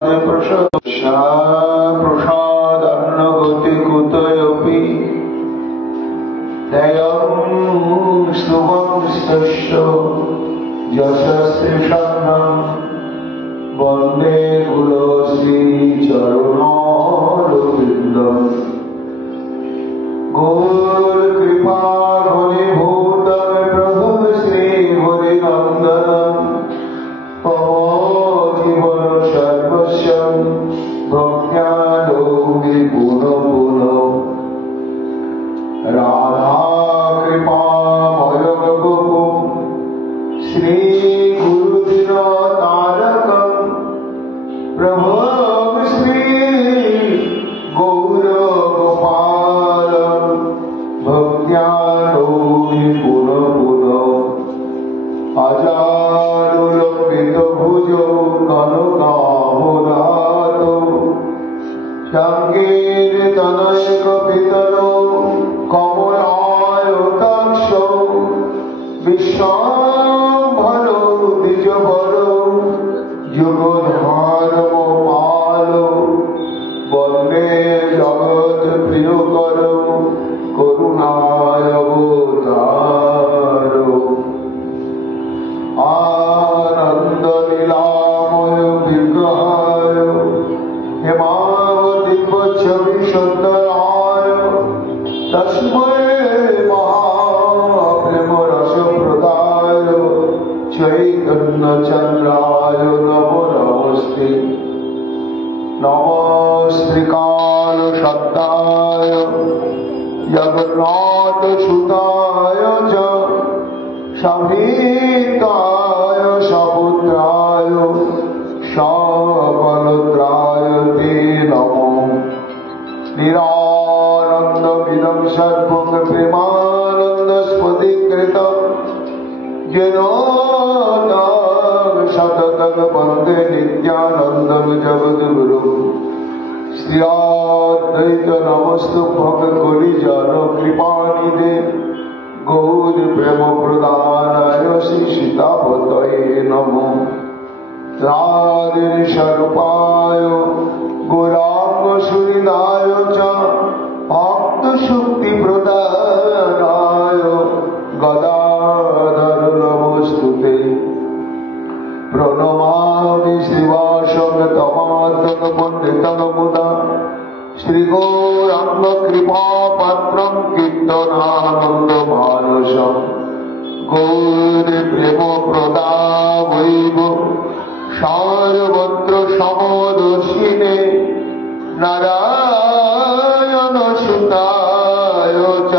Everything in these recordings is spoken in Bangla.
प्रसादन्नगतिकुतयपि ध्येयं शुभंस्तस्य यशस्विषन्नं वन्दे गुरुश्रीचरणोरविन्दम् गौरकृपा घनीभूतं प्रभु श्रीहरिनन्दनं जीवन सर्वस्व भक्त्यालोके पुनः पुनः राधा कृपा मयगो श्री गुरुदिनतारकं प्रभु श्री गौरगोपाल भक्त्यालोके पुनः पुनः अजानुलम्बितभुजो कनकाम्बुधातो सङ्कीर्तनैकपितरो कमलायताक्षो विश्वाम्भरो द्विजवरो युगधर्मपालो वन्दे जगत्प्रियकरो करुणावतारो आनन्दलीलामय विग्रहाय हेमावतीपच्छविशतराय तस्मै महाप्रेमरसप्रदाय चैतन्यचन्द्राय नमो नमस्ते। नमस्त्रिकालशब्दाय जगन्नाथसुताय च समीताय सपुत्राय सकलत्राय ते नमो। निरानन्दमिदं सर्वं प्रेमानन्दस्फटिककृतं येन सततं वन्दे नित्यानन्दं जगद्गुरुं। श्री अद्वैत नमस्तुभ्यं कलिजनकृपानिधे गौर प्रेम प्रदानाय श्री सीतापतये नमो। राधेश्वरूपाय गौरांग सुहृदाय च भक्तशक्ति प्रदानाय गदाधर नमोस्तुते। प्रणमामि श्रीवासं तमात्मक पंडितं मुदा श्रीगौरांग कृपापात्रं कीर्तनानन्दमानसं गौर प्रेम प्रदावैव सर्वत्र समदर्शिने नारायण सुताय च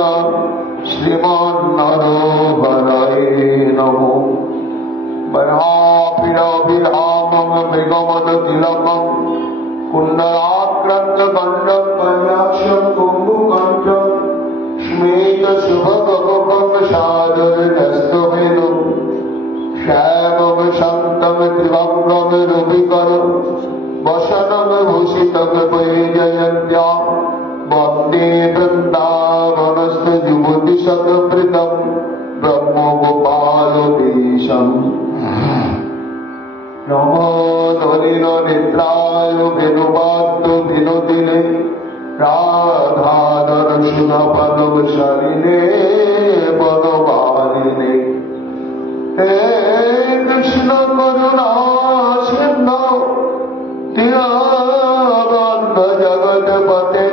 श्रीमन्नरहरये नमो। बर्हापिरभिरामं मृगमदतिलकं कुण्डलाक्रान्तकण्डकन्याक्षं कुम्भुकण्ठं स्मेतशुभगगकं सादरन्यस्तमेनं श्यामं शान्तं त्रिभङ्गं रविकरं वसनं भूषितं वैजयन्त्या वन्दे वृन्दावनस्थ युवतिशतप्रीतं ब्रह्मगोपालदेशम्। नमो नलिननेत्राय वेणुवाद्य विनोदिने राधाधरसुधापनवशालिने वनवारिणे। हे कृष्ण करुणा सिन्धो दीनबन्धु जगत्पते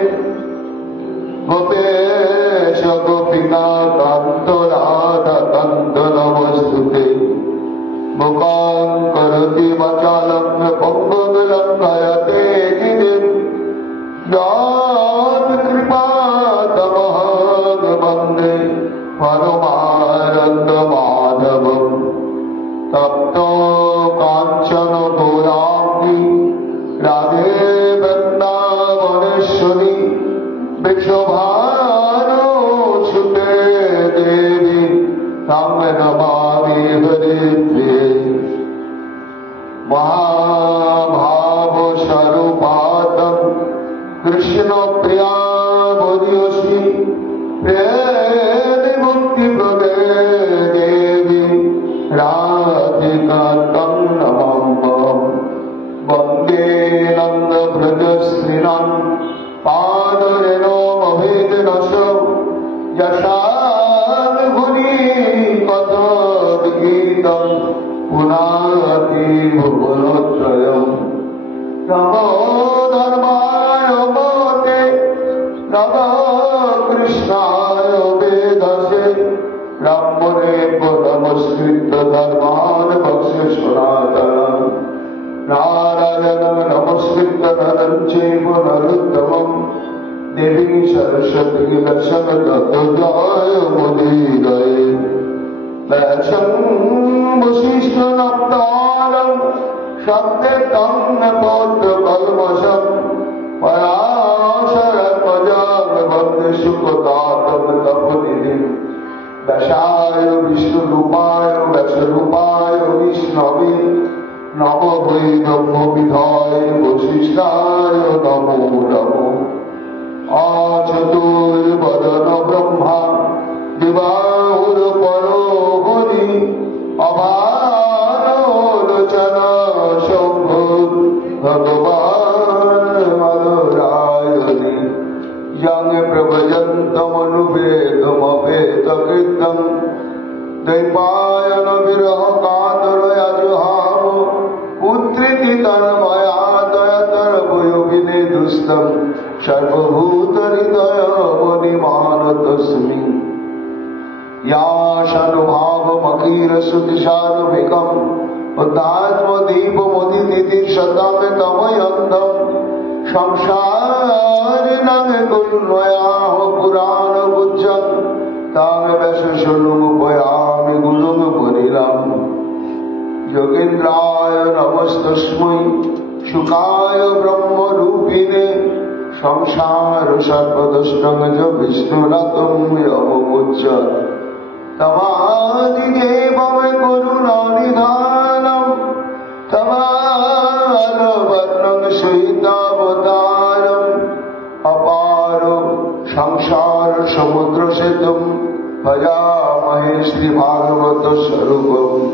गोपेश गोपिकान्त राधाकान्त नमोस्तुते। मुखां करोति वाचालं पङ्गुं लङ्घयते गिरिं यत्कृपातमहं वन्दे परमानन्दमाधवम्। तप्तो काञ्चन गौराङ्गी राधे वृन्दावनेश्वरी वृषभानुसुते देवी तं नमामि हरिप्रिये। महाभावस्वरूपातं कृष्णप्रिया बोधियसि प्रेम मुक्तिप्रदे देवी राधिका तं नमामि। वन्दे नंद व्रज श्रीनाम पादरेणो मभेद रस यशान गुणी कथोद्गीतम पुनाति भुवनत्रयम् नमो धर्माय मोते नमो कृष्णाय वेदसे ब्राह्मणे नमस्कृत धर्मान भक्ष्य सनातनम् नारायण नमस्कृत नरं चैव नरोत्तमम् देवी सरस्वती लक्ष्म तत्त्वजाय मुदीरये वैशं वसिष्ठ नप्तारम् शब्दे तं न पौत्र कल्मषम् पराशरत्वजां वन्दे सुखदातं तपनिधिम् दशाय विष्णुरूपाय वैश्वरूपाय विष्णवे नमो वै ब्रह्मविधाय वसिष्ठाय नमो नमो आचतुर्वदन ब्रह्मा दिवाहुरपरो हरि अभालोचन शम्भो भगवान् मधुरायति यं प्रभजन्तमनुपेतमपेतकृतं दैपायन विरह कातरया जुहाव पुत्रिति तन्मया तयतर्वयो विनेदुस्तं सर्वभूतहृदय मुनिमानतस्मि या शानुभावमखिलश्रुतिसारभिकम् उदात्मदीपमुदितिशतं तमयन्तम् संसारिणं गुरुन्वयाः पुराणबुद्धं तां वैशशृणुमुपयामि गुरुं मुनिराम् योगीन्द्राय नमस्तस्मै शुकाय ब्रह्मरूपिणे संसार सर्वदुष्टं च विष्णुरतं यममुच्च तमादिदेवं करुणानिधानं तमालवर्णं श्वेतावतारम् अपारो संसार समुद्र सेतुं भजामहे श्रीभागवत स्वरूपम्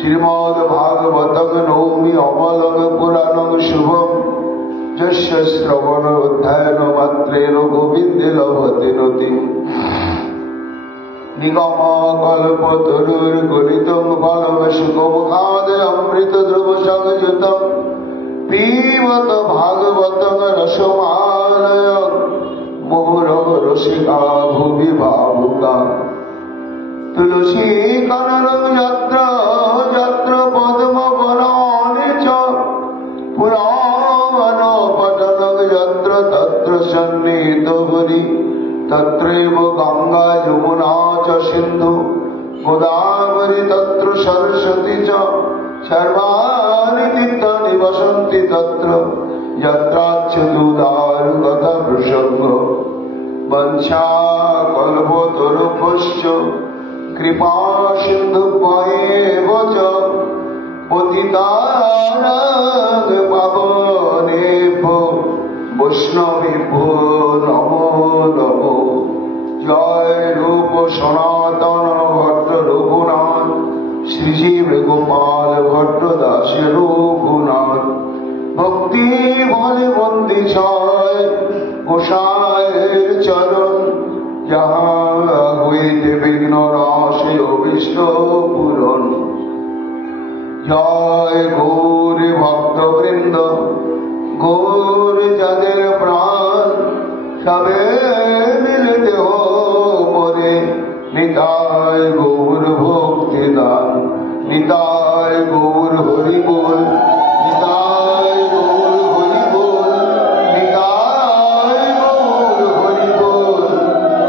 श्रीमद्भागवतं नौमि अमलं पुराणं शुभम् यस्य श्रवणोऽध्ययनमात्रेण गोविन्दे लभते रतिम् निगमकल्पतरुर्गलितं फलं शुकमुखादमृतद्रवसंयुतं पिबत भागवतं रसमालय मुहुरः रसिका भुवि भावुका तुलसी कननं यत्र यत्र पद्मवनानि च पुराणपठनं यत्र तत्र सन्निहितोऽवरि तत्रैव गंगा यमुना च सिन्धु गोदावरी तत्र सरस्वती च सर्वाणि तीर्थानि वसन्ति तत्र यत्राच्युतदारुकथा प्रसंग वंशाकल्पतरुभ्यश्च कृपा सिन्धुभ्येव च पतितानां पावनेभ्यो वैष्णवेभ्यो नमो नमो जय रूप सनातन भट्ट रघुनाथ श्रीजीव गोपाल भट्ट दास रघुनाथ भक्ति बले बंदी छाय गोसाइर चरण जहाँ হইতে বিঘ্ন রাশি অভিষ্ট পূরণ জয় গৌর ভক্তবৃন্দ গৌর যাদের প্রাণ সবে মিলে দেহ মরে নিতাই গৌর ভক্তি দান নিতাই গৌর হরি বল নিতাই গৌর হরি বল নিতাই গৌর হরি বল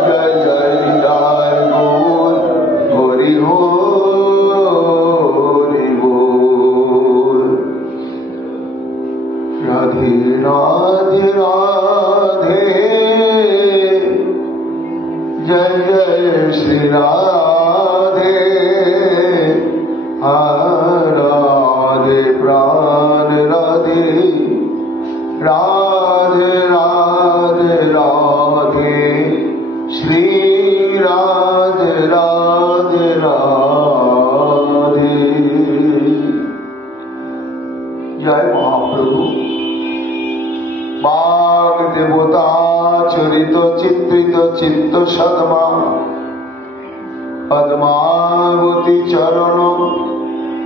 জয় জয় নিতাই গৌর হরি হরি বল রাধে রাধে রাধে जय जय श्री राधे राधे प्राण राधे राधे राधे राधे श्री राधे राधे राधे जय महाप्रभु দেবতা চরিত চিত্রিত চিত্ত সদমা পদ্মাবতী চরণ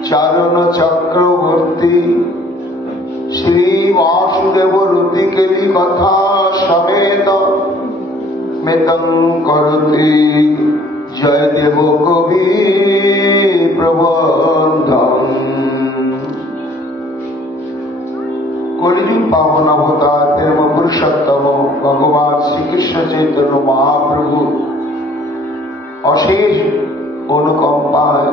চারণ চক্রবর্তী শ্রী বাসুদেব রুতিকেলি কথা সমেত মেতং করতি জয়দেব কবি প্রবন্ধম। কলিযুগ পাবন অবতার প্রেম পুরুষোত্তম ভগবান শ্রীকৃষ্ণ চৈতন্য মহাপ্রভু অশেষ অনুকম্পায়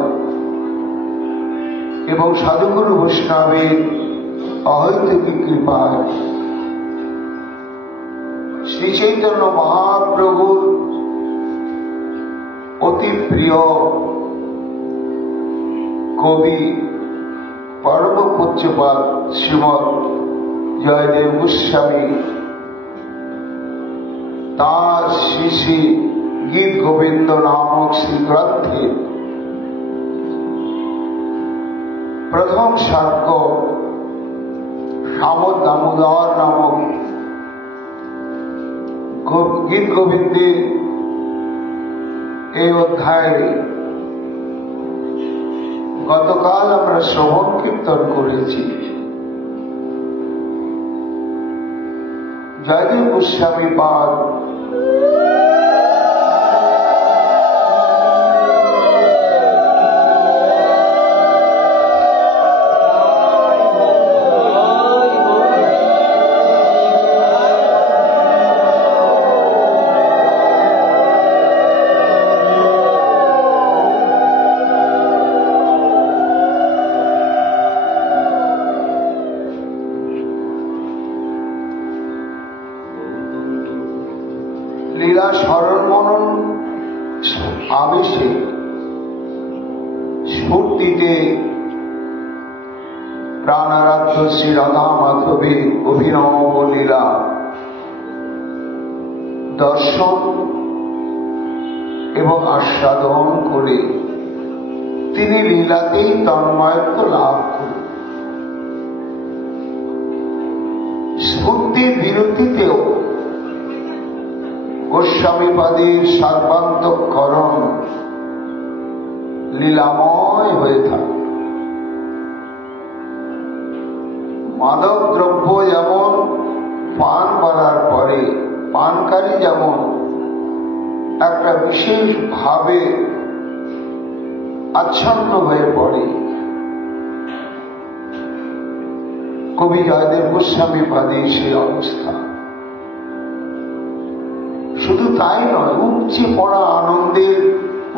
এবং সাধুগুরু বৈষ্ণবের অহৈতুকী কৃপায় শ্রী চৈতন্য মহাপ্রভুর অতি প্রিয় কবি পরম পূজ্যপাদ শ্রীমৎ জয়দেব গোস্বামী তাঁর শ্রী শ্রী গীত গোবিন্দ নামক শ্রী গ্রন্থে প্রথম সার্গ শ্যামল দামোদর নামক গীত গোবিন্দে এই অধ্যায়ে গতকাল আমরা শ্রবণ কীর্তন করেছি। জয়দেব গোস্বামী পাদ লীলা স্মরণ মনন আবেশে স্ফূর্তিতে প্রাণারাধ্য শ্রী রাধা মাধবের অভিনব লীলা দর্শন এবং আস্বাদন করে তিনি লীলাতেই তন্ময়ত্ব লাভ করেন। স্ফূর্তির বিরতিতেও গোস্বামীপাদের সর্বান্তঃকরণ লীলাময় হয়ে থাকে। মাদক দ্রব্য যেমন পান করার পরে পানকারী যেমন একটা বিশেষ ভাবে আচ্ছন্ন হয়ে পড়ে, কবি জয়দেব গোস্বামীপাদের সেই অবস্থা। শুধু তাই নয়, উপচে পড়া আনন্দের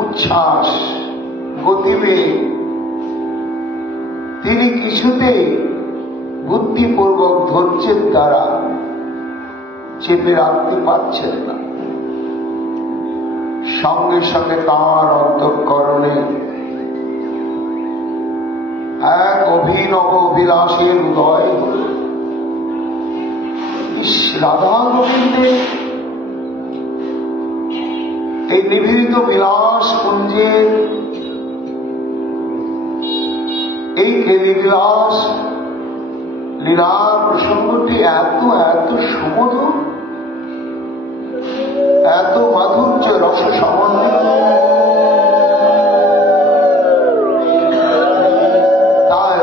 উচ্ছ্বাস গতিবেগ তিনি কিছুতেই বুদ্ধিপূর্বক ধৈর্যের দ্বারা চেপে রাখতে পারছেন না। সঙ্গে সঙ্গে তাঁর অন্তঃকরণে এক অভিনব অভিলাষের উদয় হল। রাধা গোবিন্দের এই নিভৃত বিলাস পুঞ্জের এই কেলিবিলাস লীলার প্রসঙ্গটি এত এত সুমধুর, এত মাধুর্য রস সমন্বিত, তাই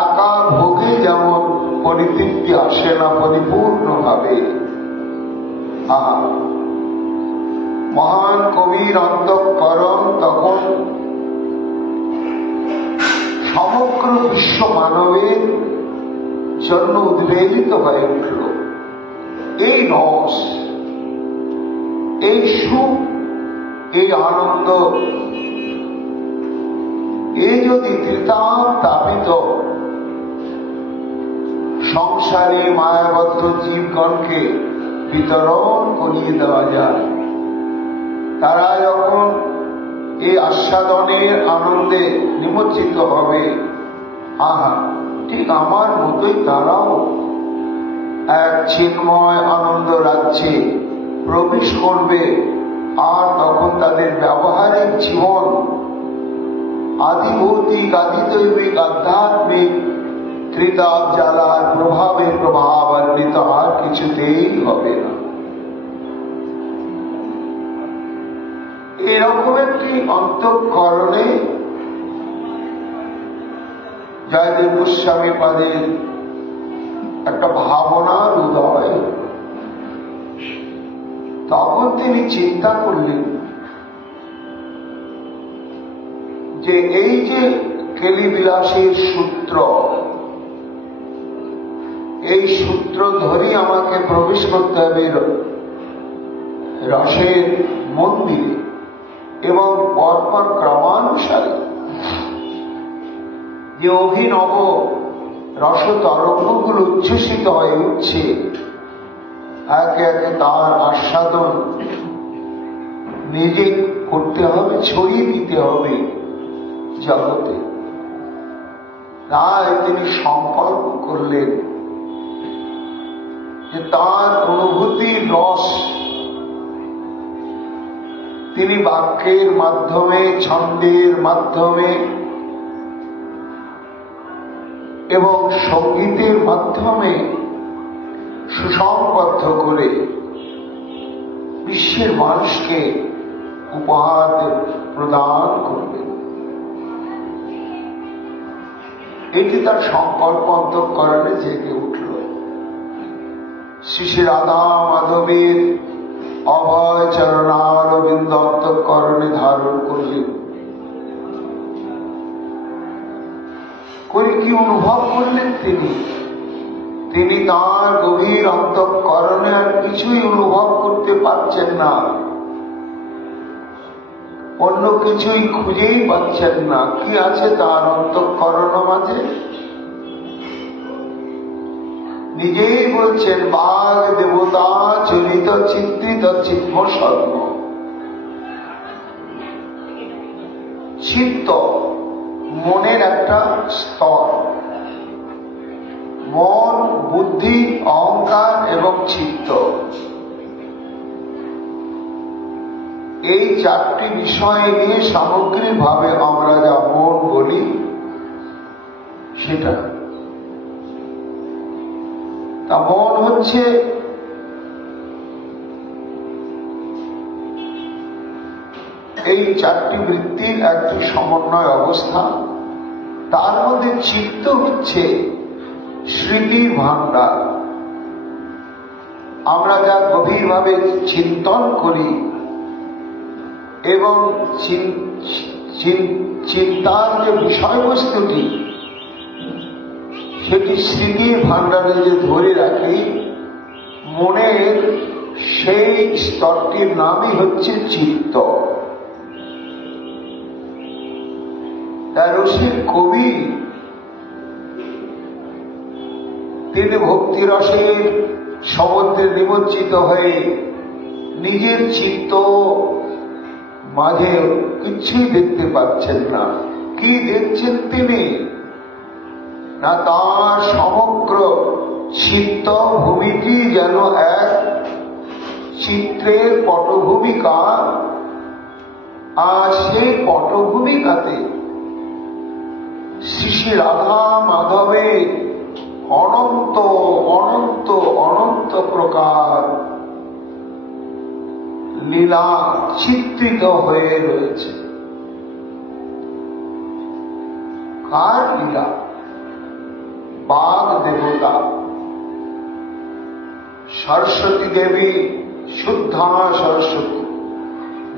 একা ভোগে যেমন পরিতৃপ্তি আসে না পরিপূর্ণভাবে, মহান কবির অন্তঃকরণ তখন সমগ্র বিশ্ব মানবের জন্য উদ্বেলিত হয়ে উঠল। এই রস, এই সুখ, এই আনন্দ এ যদি ত্রিতাপ-তাপিত সংসারে মায়াবদ্ধ জীবগণকে বিতরণ করিয়ে দেওয়া যায়, তারা যখন এই আস্বাদনের আনন্দে নিমজ্জিত হবে, ঠিক আমার মতোই তারাও এক চিন্ময় আনন্দ রাজ্যে প্রবেশ করবে। আর তখন তাদের ব্যবহারিক জীবন আদিভৌতিক আদিদৈবিক আধ্যাত্মিক ত্রিতাপ জ্বালার প্রভাবে প্রভাবান্বিত আর কিছুতেই হবে না। এরকম একটি অন্তঃকরণে জয়দেব গোস্বামী পাদের একটা ভাবনার উদয়। তখন তিনি চিন্তা করলেন যে এই যে কেলিবিলাসের সূত্র, এই সূত্র ধরেই আমাকে প্রবেশ করতে হবে রসের মন্দিরে, এবং পরপর ক্রমানুসারে যে অভিনব রসতরঙ্গগুলো উচ্ছ্বসিত হয়ে উঠছে, একে একে তার আস্বাদন নিজে করতে হবে, ছড়িয়ে দিতে হবে জগতে। তাই তিনি সংকল্প করলেন যে তার অনুভূতির রস তিনি বাক্যের মাধ্যমে, ছন্দের মাধ্যমে এবং সঙ্গীতের মাধ্যমে সুসংবদ্ধ করে বিশ্বের মানুষকে উপহার প্রদান করবেন। এটি তার সংকল্প অন্তঃকরণে জেগে উঠল। শ্রী শ্রী রাধা মাধবের অভয় চরণারবিন্দ অন্তঃকরণে ধারণ করলেন। করে কি অনুভব করলেন তিনি তাঁর গভীর অন্তঃকরণে আর কিছুই অনুভব করতে পারছেন না, অন্য কিছুই খুঁজেই পাচ্ছেন না। কি আছে তার অন্তঃকরণ মাঝে? নিজেই বলছেন, বাঘ দেবতা চলিত চিত্রিত চিত্ম সর্ব। চিত্ত মনের একটা স্তর, মন, বুদ্ধি, অহংকার এবং চিত্ত, এই চারটি বিষয় নিয়ে সামগ্রিকভাবে আমরা যা মন বলি সেটা। তা মন হচ্ছে এই চারটি বৃত্তির একটি সমন্বয় অবস্থা। তার মধ্যে চিত্ত হচ্ছে স্মৃতির ভাণ্ডার। আমরা যা গভীরভাবে চিন্তন করি এবং চিন্তার যে বিষয়বস্তুটি, সেটি স্মৃতির ভাণ্ডারে যে ধরে রাখি, মনের সেই স্তরটির নামই হচ্ছে চিত্ত। রসিক কবি তিনি ভক্তিরসের সমুদ্রে নিমজ্জিত হয়ে নিজের চিত্ত মাঝে কিছুই দেখতে পাচ্ছেন না। কি দেখছেন তিনি? না, তার সমগ্র চিত্ত ভূমিটি যেন এক চিত্রের পটভূমিকা, আর সেই পটভূমিকাতে শ্রী শ্রী রাধা মাধবের অনন্ত অনন্ত অনন্ত প্রকার লীলা চিত্রিত হয়ে রয়েছে। কার লীলা? বাগ দেবতা সরস্বতী দেবী, শুদ্ধা সরস্বতী,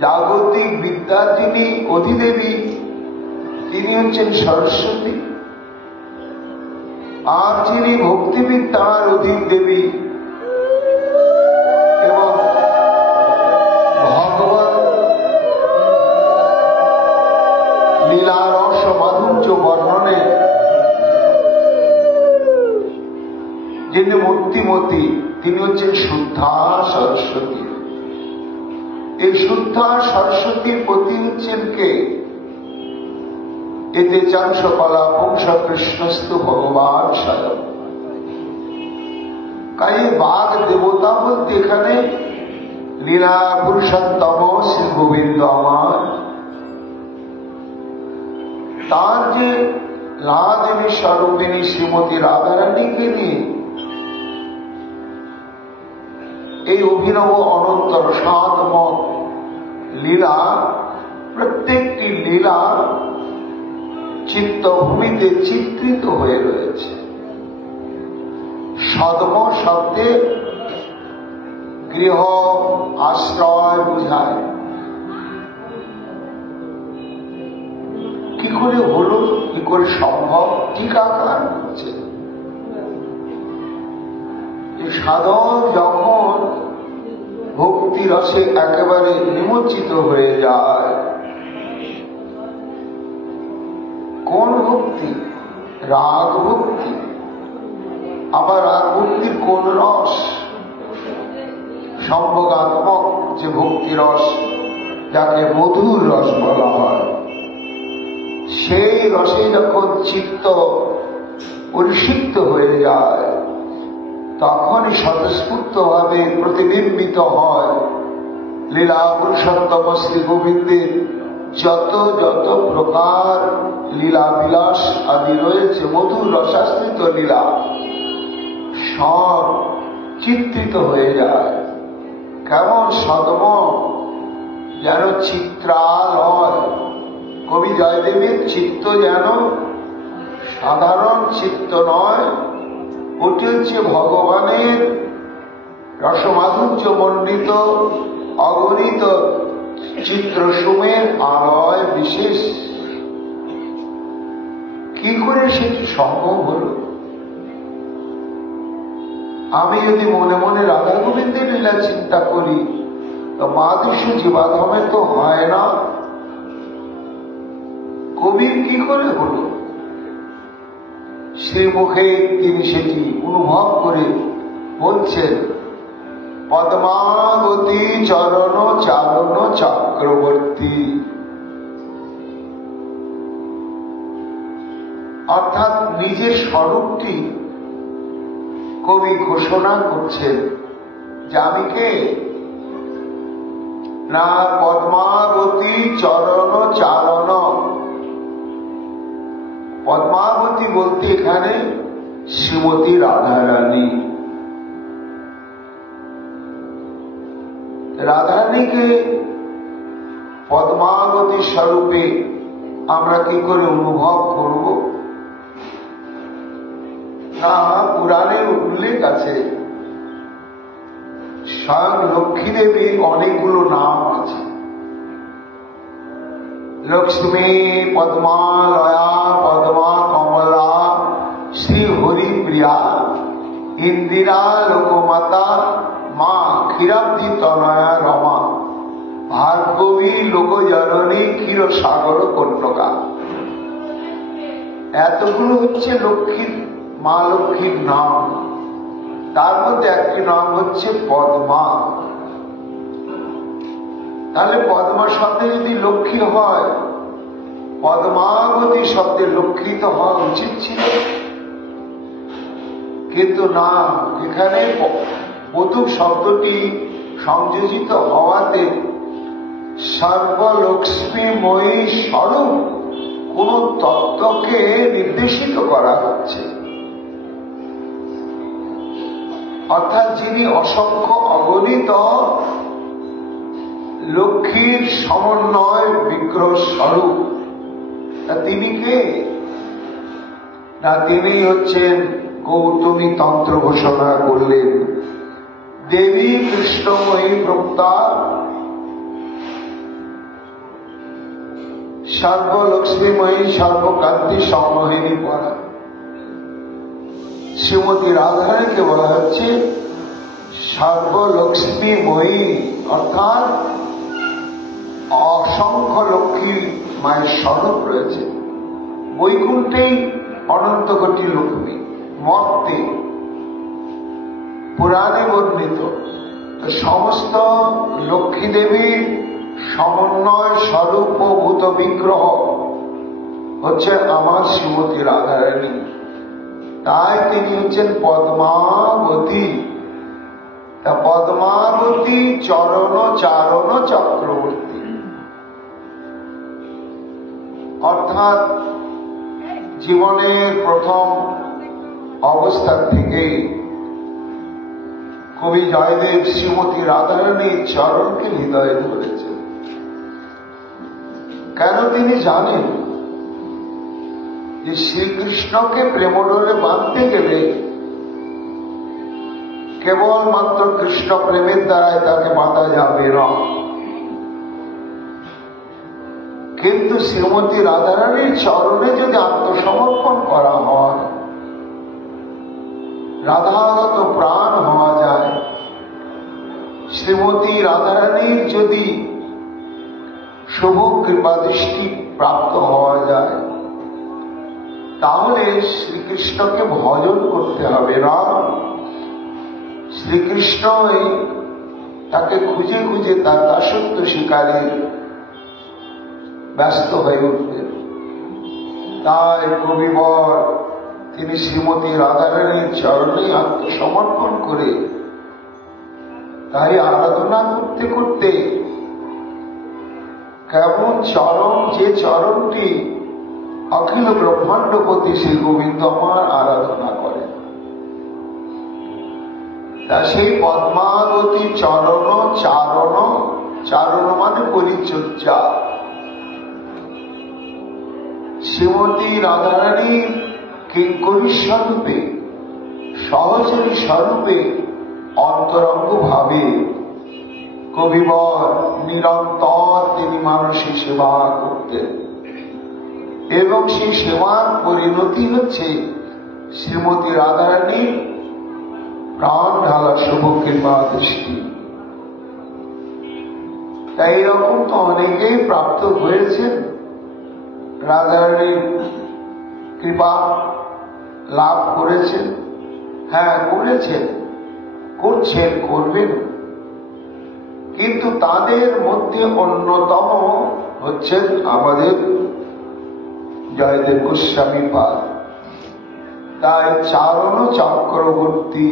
জাগতিক বিদ্যার যিনি অধিদেবী, তিনি হচ্ছেন সরস্বতী। আর যিনি ভক্তিবিদ্যার অধিদেবী এবং ভগবত লীলারস মাধুর্য বর্ণনে যিনি মূর্তিমতী, তিনি হচ্ছেন শুদ্ধা সরস্বতী। এই শুদ্ধা সরস্বতীর প্রতি হচ্ছেন কে? এতে চাংশকলা পুংস কৃষ্ণস্তু ভগবান স্বয়ং। কাজে বাঘ দেবতা বলতে এখানে লীলা পুরুষোত্তম শ্রী গোবিন্দ আমার, তার যে লাদেবী স্বরূপিণী শ্রীমতী রাধারানীকে নিয়ে এই অভিনব অনন্ত রসাত্মক লীলা, প্রত্যেকটি লীলা চিত্তভূমিতে চিত্রিত হয়ে রয়েছে। সদম শব্দে গৃহ আশ্রয় বোঝায়। কি করে হলো, কি করে সম্ভব? টিকাকার হচ্ছে সাধক যখন ভক্তি রসে একেবারে নিমজ্জিত হয়ে যায়। কোন ভক্তি? রাগ ভক্তি। আবার রাগ ভক্তির কোন রস? সম্ভোগাত্মক যে ভক্তি রস, যাকে মধুর রস বলা হয়, সেই রসে যখন চিত্ত পরিষিক্ত হয়ে যায়, তখনই স্বতঃস্ফূর্ত ভাবে প্রতিবিম্বিত হয় লীলা পুরুষোত্তম শ্রী গোবিন্দের যত যত প্রকার লীলা বিলাস আদি রয়েছে, মধুর রসাশ্রিত লীলা সব চিত্রিত হয়ে যায়। কেমন সদম, যেন চিত্রালয়। কবি জয়দেবের চিত্ত যেন সাধারণ চিত্ত নয়, ওটি হচ্ছে ভগবানের রসমাধুর্য মণ্ডিত অগণিত চিত্রসুমের আলয় বিশেষ। কি করে সেটি সম্ভব হল? আমি যদি মনে মনে রাধা গোবিন্দের লীলা চিন্তা করি, তো মাদৃশ জীবাধমে তো হয় না। কবির কি করে হল? সে মুখে তিনি সেটি অনুভব করে বলছেন, পদ্মাবতী চরণ চারণ চক্রবর্তী। অর্থাৎ নিজের স্বরূপটি কবি ঘোষণা করছেন যে আমি কে? না, পদ্মাবতী চরণ চারণ। পদ্মাবতী বলতে এখানে শ্রীমতী রাধারানী। রাধারানীকে পদ্মাবতী স্বরূপে আমরা কি করে অনুভব করব? না, পুরাণের উল্লেখ আছে, স্বয়ং লক্ষ্মী দেবীর অনেকগুলো নাম আছে। লক্ষ্মী, পদ্মালয়া, পদ্মা কমলা, শ্রী হরিপ্রিয়া, ইন্দিরা, লোকমাতা, মা ক্ষীরাব্দি তনয়া রমা, ভার্গবী, লোকজননী, ক্ষীরসাগর কন্যকা। এতগুলো হচ্ছে লক্ষ্মীর, মা লক্ষ্মীর নাম। তার মধ্যে একটি নাম হচ্ছে পদ্মা। তাহলে পদ্মা শব্দে যদি লক্ষ্মী হয়, পদ্মাবতী শব্দে লক্ষ্মী তো হওয়া উচিত ছিল, কিন্তু না, এখানে বধূ শব্দটি সংযোজিত হওয়াতে সর্বলক্ষ্মীময়ী স্বরূপ কোন তত্ত্বকে নির্দেশিত করা হচ্ছে। অর্থাৎ যিনি অসংখ্য অগণিত লক্ষ্মীর সমন্বয় বিগ্রহ স্বরূপ, তিনি কে? না, তিনি হচ্ছেন গৌতমী তন্ত্র ঘোষণা করলেন, দেবী কৃষ্ণময়ী প্রক্তা সর্বলক্ষ্মীময়ী সর্বকান্তি সমোহিনী পরা। শ্রীমতী রাধারানীকে বলা হচ্ছে সর্বলক্ষ্মীময়ী, অর্থাৎ অসংখ্য লক্ষ্মী মায়ের স্বরূপ রয়েছে। বৈকুণ্ঠেই অনন্ত কোটি লক্ষ্মী, মর্তে পুরাণে বর্ণিত। সমস্ত লক্ষ্মী দেবীর সমন্বয় স্বরূপ ভূত বিগ্রহ হচ্ছে আমার শ্রীমতী রাধারানী। তাই তিনি হচ্ছেন পদ্মাবতী। পদ্মাবতী চরণ চারণ চক্রবর্তী, অর্থাৎ জীবনের প্রথম অবস্থা থেকে কবি জয়দেব শ্রীমতী রাধারানীর চরণকে হৃদয়ে ধরেছেন। কেন? তিনি জানেন যে শ্রীকৃষ্ণকে প্রেমডোরে বাঁধতে গেলে কেবলমাত্র কৃষ্ণ প্রেমের দ্বারাই তাকে বাঁধা যাবে না, কিন্তু শ্রীমতী রাধারানীর চরণে যদি আত্মসমর্পণ করা হয়, রাধাগত প্রাণ হওয়া যায়, শ্রীমতী রাধারানীর যদি শুভ কৃপা দৃষ্টি প্রাপ্ত হওয়া যায়, তাহলে শ্রীকৃষ্ণকে ভজন করতে হবে না, শ্রীকৃষ্ণই তাকে খুঁজে খুঁজে তার দাসত্ব শিকারে ব্যস্ত হয়ে উঠবেন। তাই কবিবর তিনি শ্রীমতী রাধারানীর চরণে আত্মসমর্পণ করে তাই আরাধনা করতে করতে কেমন চরণ, যে চরণটি অখিল ব্রহ্মাণ্ডপতি শ্রী গোবিন্দ আমার আরাধনা করেন, তা সেই পদ্মাবতী চরণ চারণ, চারণ মানে পরিচর্যা, শ্রীমতী রাধারানীর কিঙ্করী স্বরূপে, সহচরী স্বরূপে অন্তরঙ্গ ভাবে কবিবর নিরন্তর তিনি মানসিক সেবা করতেন, এবং সেই সেবার পরিণতি হচ্ছে শ্রীমতী রাধারানীর প্রাণ ঢালা শুভ কৃপা দৃষ্টি। তাই এরকম তো অনেকেই প্রাপ্ত হয়েছেন, রাধারানীর কৃপা লাভ করেছেন, হ্যাঁ করেছেন, করছেন, করবেন, কিন্তু তাদের মধ্যে অন্যতম হচ্ছেন আমাদের জয়দেব গোস্বামী পাদ। তাই চারণ চক্রবর্তী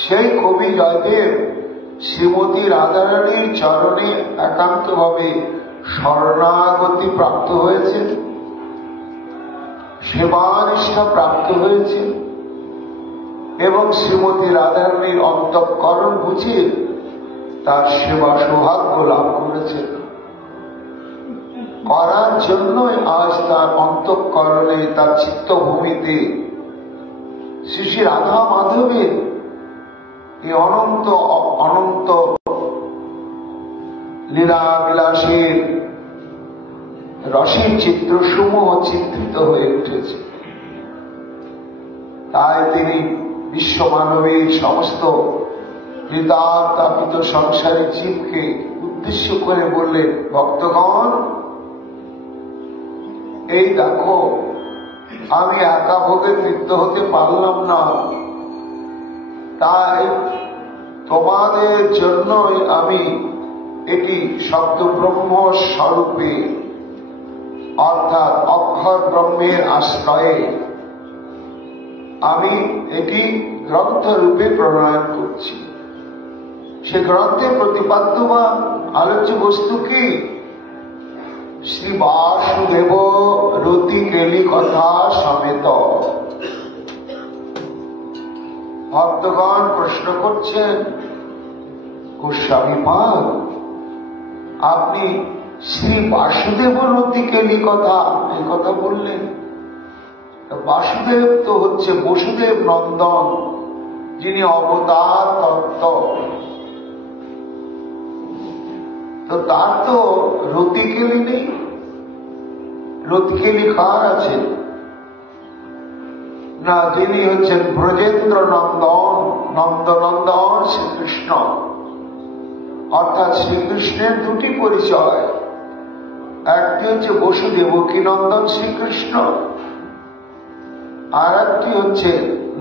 সেই কবি জয়দেব শ্রীমতী রাধারানীর চরণে একান্তভাবে শরণাগতি প্রাপ্ত হয়েছেন, সেবানিষ্ঠা প্রাপ্ত হয়েছেন, এবং শ্রীমতী রাধারানীর অন্তঃকরণ বুঝে তার সেবা সৌভাগ্য লাভ করেছেন। করার জন্যই আজ তার অন্তঃকরণে, তার চিত্তভূমিতে শ্রী শ্রী রাধা মাধবের এই অনন্ত অনন্ত লীলা বিলাসের রসের চিত্রসমূহ চিত্রিত হয়ে উঠেছে। তাই তিনি বিশ্ব মানবের সমস্ত হৃদাতাপিত সংসারের জীবকে উদ্দেশ্য করে বললেন, ভক্তগণ, এই দেখো আমি একা ভোগে তৃপ্ত হতে পারলাম না, তাই তোমাদের জন্যই আমি এটি শব্দ ব্রহ্ম স্বরূপে, অর্থাৎ অক্ষর ব্রহ্মের আশ্রয়ে আমি এটি গ্রন্থ রূপে প্রণয়ন করছি। সে গ্রন্থে প্রতিপাদ্য বা আলোচ্য বস্তু কি? শ্রী বাসুদেব রতি কেলি কথা সমেত। ভক্তগণ প্রশ্ন করছেন, গোস্বামী পাদ, আপনি শ্রী বাসুদেব রতি কেলি কথা এই কথা বললেন। বাসুদেব তো হচ্ছে বসুদেব নন্দন, যিনি অবতার তত্ত্ব, তো তার তো রতিকেলি নেই। রতিকেলি কার আছে? না, যিনি হচ্ছেন ব্রজেন্দ্র নন্দন, নন্দনন্দন শ্রীকৃষ্ণ। অর্থাৎ শ্রীকৃষ্ণের দুটি পরিচয়, একটি হচ্ছে বসুদেবকী নন্দন শ্রীকৃষ্ণ, আর একটি হচ্ছে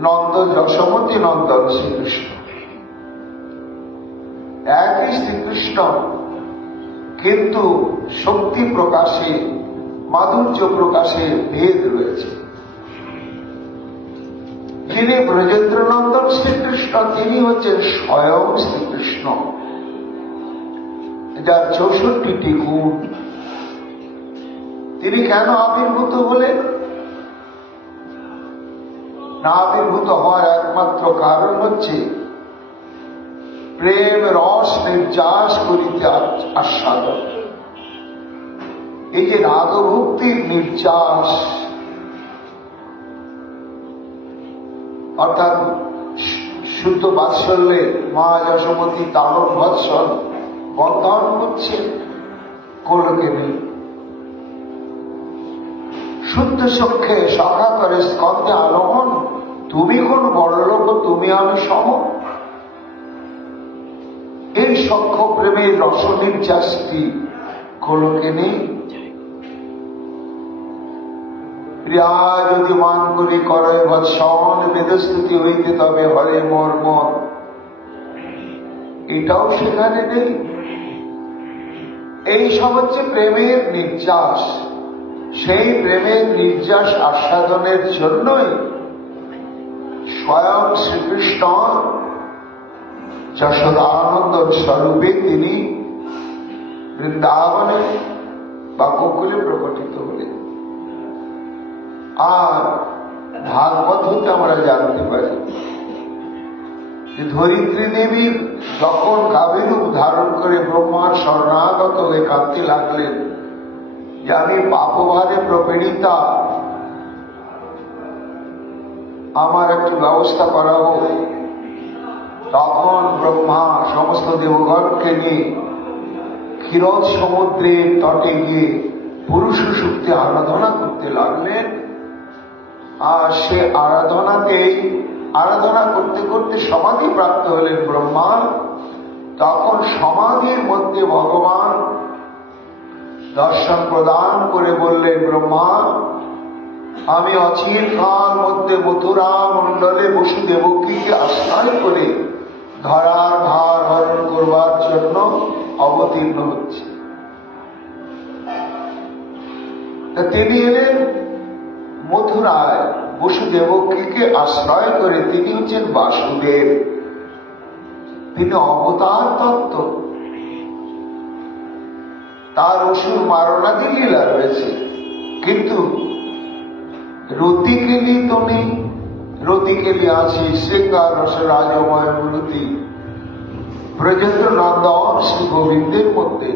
নন্দ যশোমতী নন্দন শ্রীকৃষ্ণ। একই শ্রীকৃষ্ণ, কিন্তু শক্তি প্রকাশে, মাধুর্য প্রকাশে ভেদ রয়েছে। যিনি ব্রজেন্দ্র নন্দন শ্রীকৃষ্ণ, তিনি হচ্ছেন স্বয়ং শ্রীকৃষ্ণ, যার 64টি গুণ। তিনি কেন আবির্ভূত হলেন? না, আবির্ভূত হওয়ার একমাত্র কারণ হচ্ছে প্রেম রস নির্যাস করিতে আস্বাদন। এই যে রাগভক্তির নির্যাস, অর্থাৎ শুদ্ধ বাৎসল্যে মা যশোমতী তারণ বৎসল বন্ধন করছে কোলকেনি। শুদ্ধ সখ্যে সখা করে স্কন্ধে আলোহন, তুমি কোন বড় লোক, তুমি আমি সম। এই সখ্য প্রেমের রস নির্যাসটি কোলকেনি। প্রিয়া যদি মান করি করে বৎসন, বেদস্তুতি হইতে তবে হরে মোর মন। এটাও সেখানে নেই। এই সব হচ্ছে প্রেমের নির্যাস। সেই প্রেমের নির্যাস আস্বাদনের জন্যই স্বয়ং শ্রীকৃষ্ণ যশোদানন্দ স্বরূপে তিনি বৃন্দাবনে বা গোকুলে প্রকটিত হলেন। আর ভাগবত হতে আমরা জানতে পারি যে ধরিত্রী দেবীর যখন গাভীরূপ ধারণ করে ব্রহ্মার শরণাগত হয়ে কাঁদতে লাগলেন যে আমি পাপভারে প্রপীড়িতা, আমার একটু ব্যবস্থা করা হোক, তখন ব্রহ্মা সমস্ত দেবগণকে নিয়ে ক্ষীরোদ সমুদ্রের তটে গিয়ে পুরুষ শক্তি আরাধনা করতে লাগলেন। আর সে আরাধনা করতে করতে সমাধি প্রাপ্ত হলেন ব্রহ্মা। তখন সমাধির মধ্যে ভগবান দর্শন প্রদান করে বললেন, ব্রহ্মা, আমি অচির কাল মধ্যে মথুরা মণ্ডলে বসুদেবকীকে আশ্রয় করে ধরার ভার হরণ করবার জন্য অবতীর্ণ হচ্ছে। তিনি এলেন মথুরায় বসুদেবকীকে আশ্রয় করে। তিনি হচ্ছেন বাসুদেব, তিনি অবতার তত্ত্ব। তার অসুর মারণাদি লীলা রয়েছে, কিন্তু রতিকেলি তো নেই। রতিকেলি আছে শৃঙ্গার রস রাজময় মূর্তি ব্রজেন্দ্র নন্দন শ্রী গোবিন্দের মধ্যে।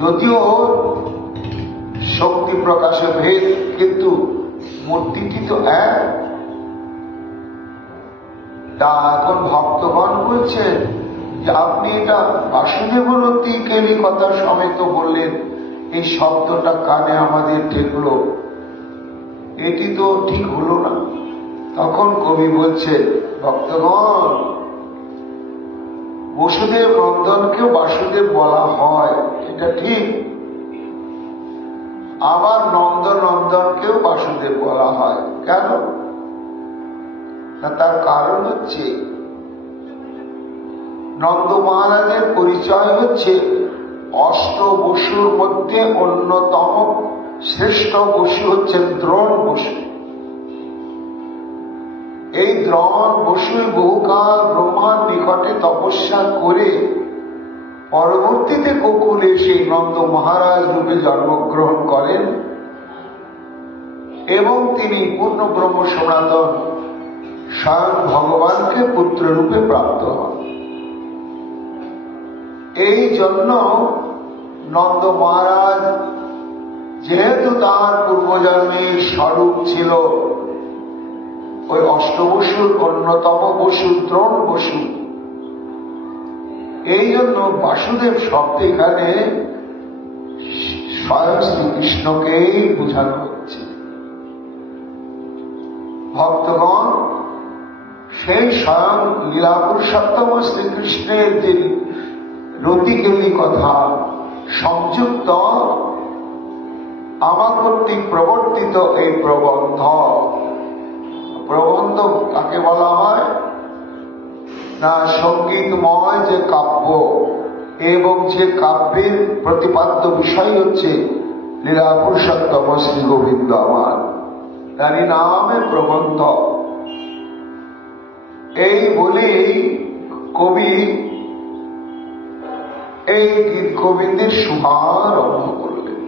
যদিও শক্তি প্রকাশে ভেদ, কিন্তু মূর্তিটি তো এক। তা এখন ভক্তগণ বলছেন যে আপনি এটা বাসুদেব রতিকেলি কথা সমেত বললেন, এই শব্দটা কানে আমাদের ঠেকলো, এটি তো ঠিক হলো না। তখন কবি বলছে, ভক্তগণ, বসুদেব নন্দনকেও বাসুদেব বলা হয়, এটা ঠিক। আবার নন্দনকেও বাসুদেব বলা হয়। কেন? তার কারণ হচ্ছে নন্দ মহারাজের পরিচয় হচ্ছে অষ্ট বসুর মধ্যে অন্যতম শ্রেষ্ঠ বসু হচ্ছেন দ্রোণ বসু। এই দ্রোণ বসুই বহুকাল ব্রহ্মার নিকটে তপস্যা করে পরবর্তীতে গোকুলে সেই নন্দ মহারাজ রূপে জন্মগ্রহণ করেন এবং তিনি পূর্ণ ব্রহ্ম সনাতন স্বয়ং ভগবানকে পুত্র রূপে প্রাপ্ত হন। এই জন্য নন্দ মহারাজ যেহেতু তার পূর্বজন্মের স্বরূপ ছিল ওই অষ্টবসুর অন্যতম বসু দ্রোণ বসু, এই জন্য বাসুদেব শব্দ এখানে স্বয়ং শ্রীকৃষ্ণকেই বোঝানো হচ্ছে। ভক্তগণ, সেই স্বয়ং লীলা পুরুষোত্তম শ্রীকৃষ্ণের যে রতিকেলি কথা সংযুক্ত আমার কর্তৃক প্রবর্তিত এই প্রবন্ধ কাকে বলা হয় না? সঙ্গীতময় যে কাব্য এবং যে কাব্যের প্রতিপাদ্য বিষয় হচ্ছে লীলা পুরুষোত্তম শ্রী গোবিন্দ আমার, তারই নামে প্রবন্ধ। এই বলেই কবি এই গীত গোবিন্দের শুভারম্ভ করলেন।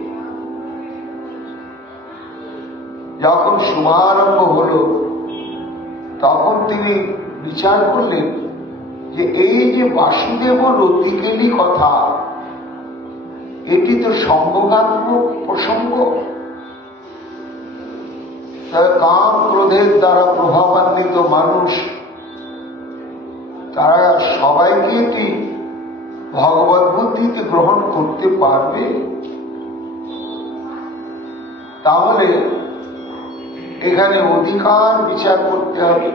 যখন শুভারম্ভ হল তখন তিনি বিচার করলেন যে এই যে বাসুদেব রতিকেলি কথা, এটি তো সম্ভোগাত্মক প্রসঙ্গ। কাম ক্রোধের দ্বারা প্রভাবান্বিত মানুষ, তারা সবাইকে এটি ভগবত বুদ্ধিতে গ্রহণ করতে পারবে? তাহলে এখানে অধিকার বিচার করতে হবে।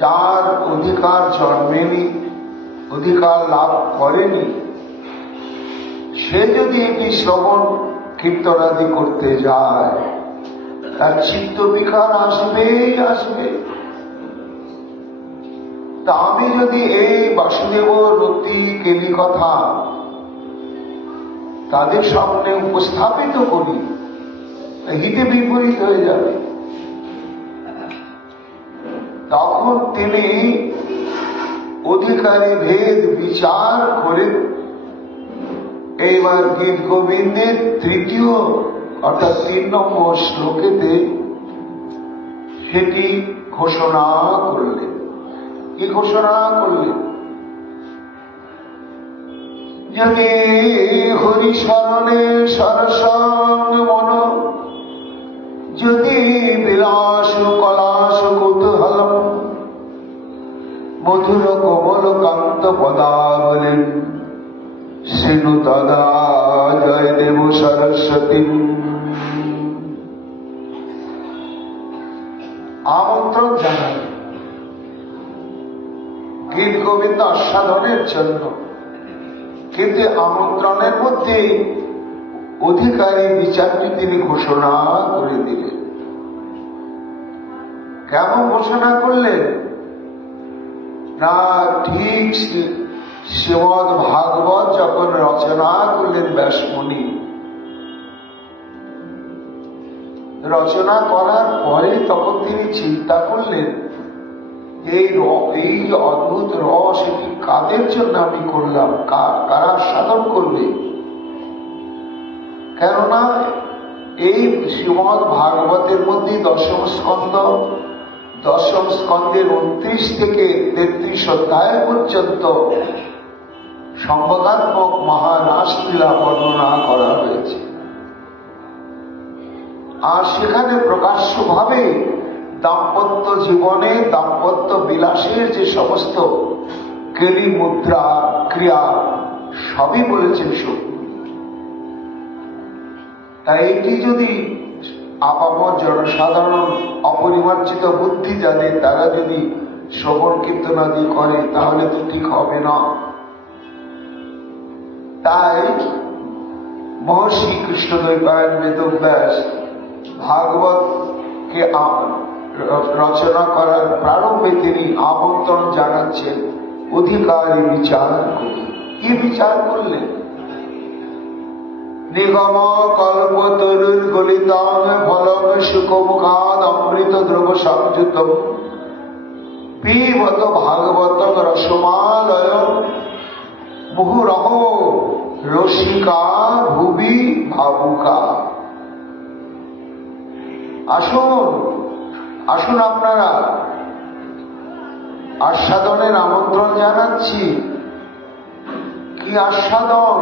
যার অধিকার জন্মেনি, অধিকার লাভ করেনি, সে যদি এটি শ্রবণ কীর্তনাদি করতে যায়, তার চিত্ত বিকার আসবেই আসবে। তা আমি যদি এই বাসুদেব রতি কেলি কথা তাদের সামনে উপস্থাপিত করি, হিতে বিপরীত হয়ে যাবে। তখন তিনি অধিকারী ভেদ বিচার করে এইবার গীত গোবিন্দের তৃতীয় অর্থাৎ 3 নম্বর শ্লোকেতে সেটি ঘোষণা করলেন। কি ঘোষণা করলেন? যদি হরিশরণে সরসঙ্গ মন, যদি বিলাস কলাস কৌতূহলম, মধুর কোমল কান্ত পদাবলীম, শ্রীনু তদা জয় দেব সরস্বতী। আমন্ত্রণ জানাই গীত গোবিন্দ আস্বাদনের জন্য, কিন্তু আমন্ত্রণের মধ্যে অধিকারী বিচারটি তিনি ঘোষণা করে দিলেন। কেমন ঘোষণা করলেন? না, ঠিক শ্রীমদ ভাগবত যখন রচনা করলেন ব্যাসমুনি, রচনা করার পরে তখন তিনি চিন্তা করলেন এই অদ্ভুত রস এটি কাদের জন্য আমি করলাম, কারা সাধন করবে? কেননা এই শ্রীমদ ভাগবতের মধ্যে দশম স্কন্ধের 29 থেকে 33 অধ্যায় পর্যন্ত সম্বোধাত্মক মহারাসলীলা বর্ণনা করা হয়েছে। আর সেখানে প্রকাশ্যভাবে দাম্পত্য জীবনে, দাম্পত্য বিলাসের যে সমস্ত কেলি মুদ্রা ক্রিয়া সবই বলেছেন সত্য। তাই এটি যদি আপামর জনসাধারণ অপরিমার্জিত বুদ্ধি জানে, তারা যদি শ্রবণ কীর্তনাদি করে, তাহলে তো ঠিক হবে না। তাই মহর্ষি কৃষ্ণদ্বৈপায়ন বেদব্যাস ভাগবতকে রচনা করার প্রারম্ভে তিনি আমন্ত্রণ জানাচ্ছেন অধিকারী বিচার করি। কি বিচার করলেন? নিগম কল্প তরুর গলিতম ফলম সুখমুখাদ অমৃত দ্রব সংযুত পিবত ভাগবত রসমালয় মুহুরহ রসিকা ভুবি ভাবুকা। আসুন আসুন, আপনারা আস্বাদনের আমন্ত্রণ জানাচ্ছি। কি আস্বাদন?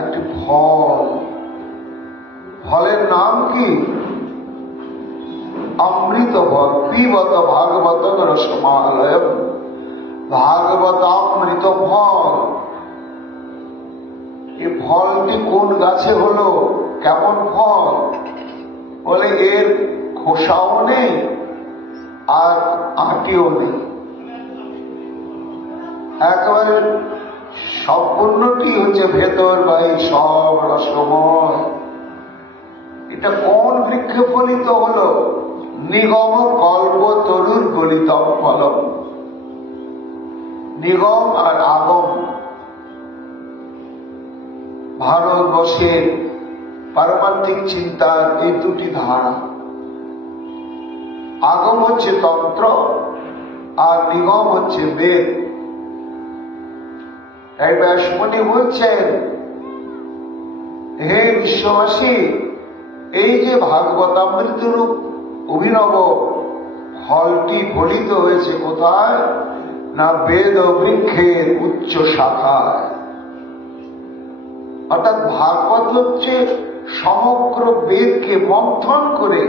একটি ফল। ফলের নাম কি? অমৃত ফল। পিবত ভাগবত রসমালয়, ভাগবত অমৃত ফল। এই ফলটি কোন গাছে হলো? কেমন ফল? বলে এর খোসাও নেই আর আটিও নেই, একেবারে সম্পূর্ণটি হচ্ছে ভেতর বাই সব রসময়। এটা কোন বৃক্ষে ফলিত হল? নিগম কল্প তরুর গলিতম ফলম। নিগম আর আগম ভারতবর্ষের পারমার্থিক চিন্তার এই দুটি ধারা। আগম হচ্ছে তন্ত্র আর নিগম হচ্ছে বেদ। এই ব্যাসমুনি বলছেন, হে বিশ্ববাসী, এই যে ভাগবতামৃত রূপ অভিনব ফলটি ফলিত হয়েছে কোথায়? না বেদ বৃক্ষের উচ্চ শাখায়। অর্থাৎ ভাগবত হচ্ছে সমগ্র বেদকে মন্থন করে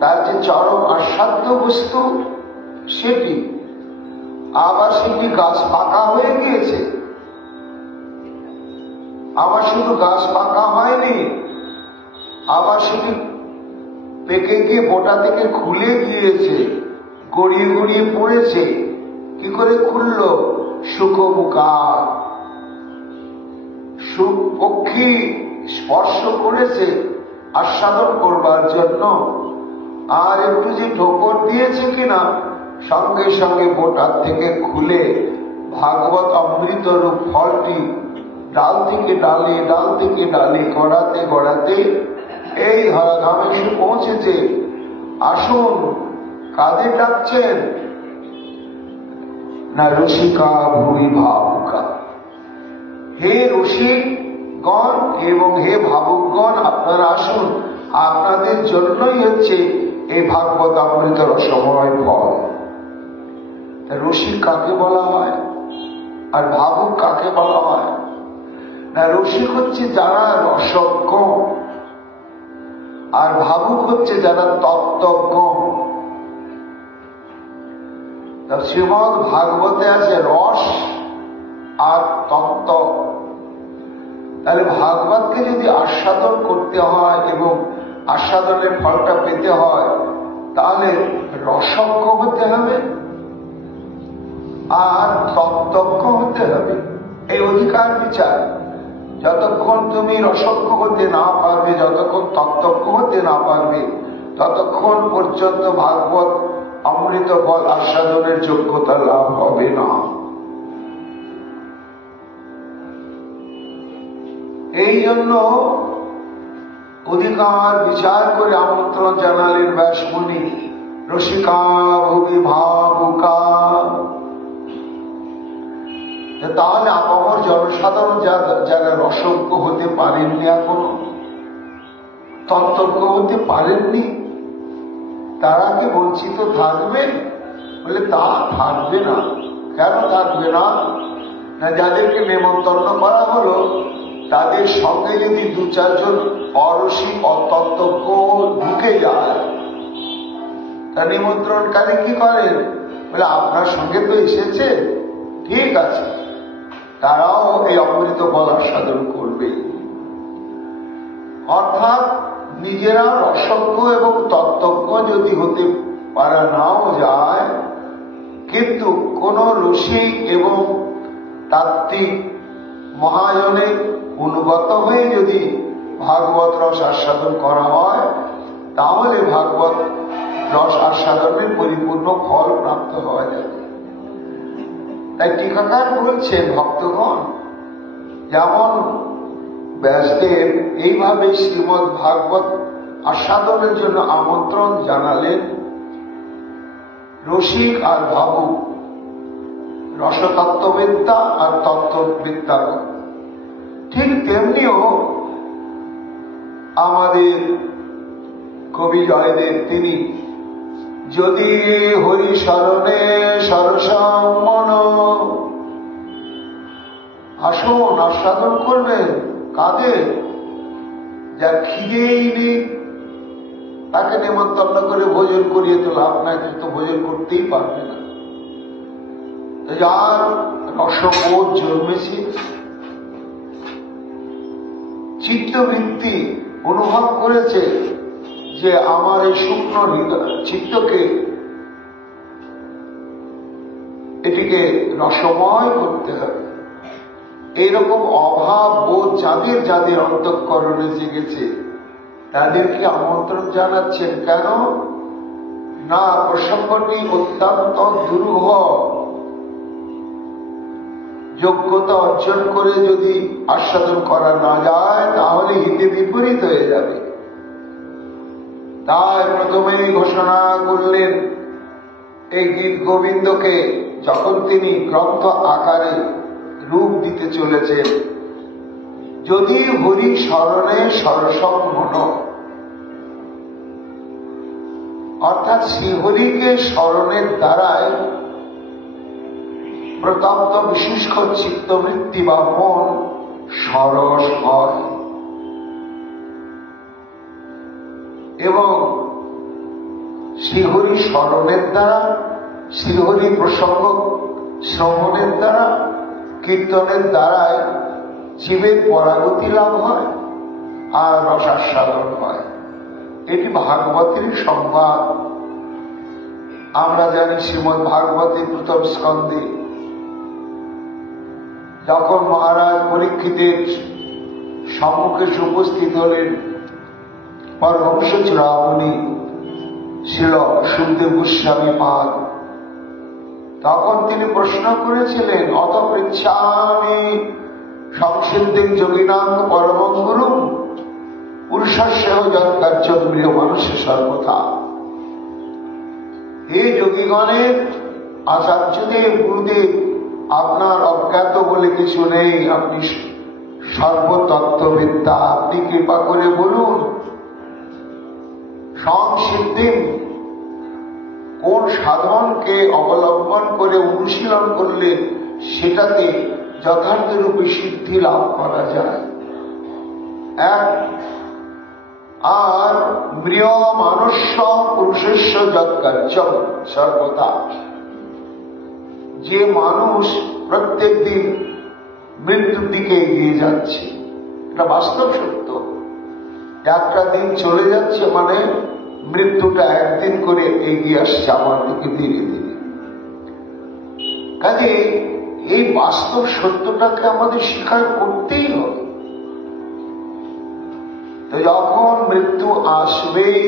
তার যে চরম আস্বাদ্য বস্তু সেটি, আবার সেটি গাছ পাকা হয়ে গিয়েছে। আবার শুধু গাছ পাকা হয়নি, আবার সেটি পেকে গিয়ে বোটা থেকে খুলে গিয়েছে, গড়িয়ে গড়িয়ে পড়েছে। কি করে খুলল? সুখমুখা, সুখ পক্ষী স্পর্শ করেছে আস্বাদন করবার জন্য, আর একটু যে ঠোকর দিয়েছে কিনা সঙ্গে সঙ্গে বোটার থেকে খুলে ভাগবত অমৃত রূপ ফলটি ডাল থেকে ডালে, ডাল থেকে ডালে গড়াতে গড়াতে এই হরধামে এসে পৌঁছেছে। আসুন, কাদের ডাকছেন? না রসিকা ভূমি ভাবুকা। হে রসিকগণ এবং হে ভাবুকগণ, আপনারা আসুন, আপনাদের জন্যই হচ্ছে এই ভাগবত অমৃত রসময় ফল। রসিক কাকে বলা হয় আর ভাবুক কাকে বলা হয়? না, রসিক হচ্ছে যারা রসজ্ঞ, আর ভাবুক হচ্ছে যারা তত্ত্বজ্ঞ। শ্রীমদ ভাগবতে আছে রস আর তত্ত্ব। তাহলে ভাগবতকে যদি আস্বাদন করতে হয় এবং আস্বাদনের ফলটা পেতে হয়, তাহলে রসজ্ঞ হতে হবে আর তত্ত্বজ্ঞ হতে হবে। এই অধিকার বিচার। যতক্ষণ তুমি রসজ্ঞ হতে না পারবে, যতক্ষণ তত্ত্বজ্ঞ হতে না পারবে, ততক্ষণ পর্যন্ত ভাগবত অমৃত ফল আস্বাদনের যোগ্যতা লাভ হবে না। এই জন্য অধিকার বিচার করে আমন্ত্রণ জানালেন ব্যাসমুনি, রসিকা ভুবি ভাবুকা। তাহলে আপামর জনসাধারণ যারা রসজ্ঞ হতে পারেননি, এখনো তত্ত্বজ্ঞ হতে পারেননি, তারা কি বঞ্চিত থাকবে? বলে তা থাকবে না। কেন থাকবে না? যাদেরকে নেমন্তন্ন করা হলো তাদের সঙ্গে যদি দু চারজন অরসিক অতত্ত্বজ্ঞ ঢুকে যায়, তা নিমন্ত্রণকারী কি করেন? বলে আপনার সঙ্গে তো এসেছে, ঠিক আছে, তারাও এই অমৃত ফল আস্বাদন করবে। অর্থাৎ নিজেরা রসজ্ঞ এবং তত্ত্বজ্ঞ যদি হতে পারা নাও যায়, কিন্তু কোন রসিক এবং তাত্ত্বিক মহাজনে অনুগত হয়ে যদি ভাগবত রস আস্বাদন করা হয়, তাহলে ভাগবত রস আস্বাদনের পরিপূর্ণ ফল প্রাপ্ত হওয়া যাবে। তাই টিকাকার বলছেন, ভক্তগণ, যেমন ব্যাসদেব এইভাবে শ্রীমৎ ভাগবত আস্বাদনের জন্য আমন্ত্রণ জানালেন রসিক আর ভাবুক, রসতত্ত্ববিদ্যা আর তত্ত্ববিদ্যা, ঠিক তেমনিও আমাদের কবি জয়দেব তিনি যদি হরি শরণে সরসম মন, আসুন আস্বাদন করবেন। কাদের? যার খিদেই নেই তাকে নেমন্তন্ন করে ভোজন করিয়ে তো লাভ নাই, তো ভোজন করতেই পারবে না। যার রসবোধ জন্মেছে, চিত্তবৃত্তি অনুভব করেছে যে আমার এই শুকনো চিত্তকে, এটিকে রসময় করতে হবে, এইরকম অভাব বোধ যাদের যাদের অন্তঃকরণে জেগেছে তাদেরকে আমন্ত্রণ জানাচ্ছেন। কেন না? প্রসঙ্গটি অত্যন্ত দুরূহ। যোগ্যতা অর্জন করে যদি আস্বাদন করা না যায়, তাহলে হিতে বিপরীত হয়ে যাবে। তাই প্রথমেই ঘোষণা করলেন এই গীত গোবিন্দকে, যখন তিনি গ্রন্থ আকারে রূপ দিতে চলেছেন, যদি হরি শরণে সরসম মন, অর্থাৎ শ্রীহরিকে স্মরণের দ্বারাই প্রতপ্ত বিশুষ্ক চিত্তবৃত্তি বা মন সরস হয় এবং শ্রীহরি স্মরণের দ্বারা, শ্রীহরি প্রসঙ্গ শ্রবণের দ্বারা, কীর্তনের দ্বারাই জীবের পরাগতি লাভ হয় আর রসাস্বাদন হয়। এটি ভাগবতের সংবাদ। আমরা জানি শ্রীমদ ভাগবতের প্রথম স্কন্ধে যখন মহারাজ পরীক্ষিতের সম্মুখে উপস্থিত হলেন পরমহংস চূড়ামণি শ্রীল সুখদেব গোস্বামী পাদ, তখন তিনি প্রশ্ন করেছিলেন, অত পৃচ্ছামি সংসিদ্ধিং যোগিনাং পরমং গুরুং পুরুষস্যেহ যৎকার্যং প্রিয় মানুষের সর্বথা। এই যোগীগণের আচার্যদেব গুরুদেব আপনার অজ্ঞাত বলে কিছু নেই, আপনি সর্বতত্ত্ববিদ্যা, আপনি কৃপা করে বলুন সংসিদ্ধি কোন সাধনকে অবলম্বন করে অনুশীলন করলে সেটাতে যথার্থ রূপে সিদ্ধি লাভ করা যায়। আর মৃয় মানুষ্য পুরুষস্য যৎকার্য সর্বদা, যে মানুষ প্রত্যেক দিন মৃত্যুর দিকে এগিয়ে যাচ্ছে, এটা বাস্তব সত্য। একটা দিন চলে যাচ্ছে মানে মৃত্যুটা একদিন করে এগিয়ে আসছে আমার দিকে ধীরে ধীরে। কাজে এই বাস্তব সত্যটাকে আমাদের স্বীকার করতেই হবে। তো যখন মৃত্যু আসবেই,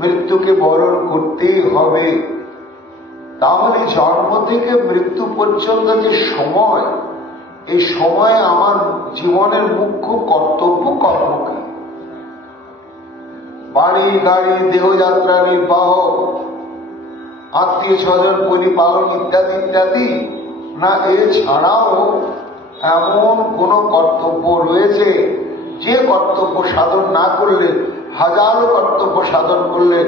মৃত্যুকে বরণ করতেই হবে, তাহলে জন্ম থেকে মৃত্যু পর্যন্ত যে সময়, এই সময়ে আমার জীবনের মুখ্য কর্তব্য কর্ম কি? বাড়ি গাড়ি দেহযাত্রা নির্বাহ, আত্মীয় স্বজন পরিপালন ইত্যাদি ইত্যাদি, না এছাড়াও এমন কোন কর্তব্য রয়েছে যে কর্তব্য সাধন না করলে, হাজারো কর্তব্য সাধন করলে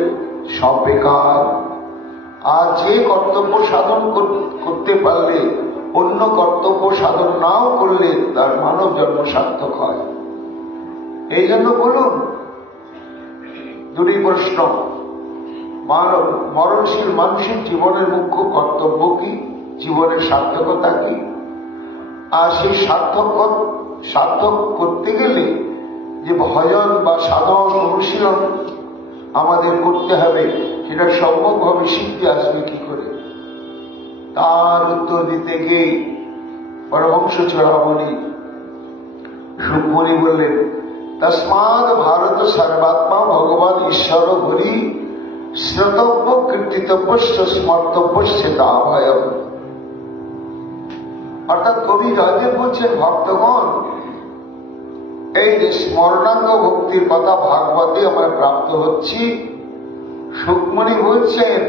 সব বেকার, আর যে কর্তব্য সাধন করতে পারলে অন্য কর্তব্য সাধন নাও করলে তার মানব জন্ম সার্থক হয়। এই জন্য বলুন দুটি প্রশ্ন, মরণশীল মানুষের জীবনের মুখ্য কর্তব্য কি, জীবনের সার্থকতা কি, আর সেই সার্থক করতে গেলে যে ভজন বা সাধন অনুশীলন আমাদের করতে হবে, সেটা সম্ভবভাবে শিখতে আসবে কি করে? তার উত্তর দিতে গিয়ে পরমহংস চূড়ামণি সুখমণি বললেন, তস্মাৎ ভারত সর্বাত্মা ভগবান ঈশ্বর হরি শ্রোতব্য কীর্তিতব্য স্মর্তব্য স্থিতাভয়। অর্থাৎ কবি জয়দেব বলছেন, ভক্তগণ এই যে স্মরণাঙ্গ ভক্তির কথা ভাগবতে আমরা প্রাপ্ত হচ্ছি, সুখমণি বলছেন,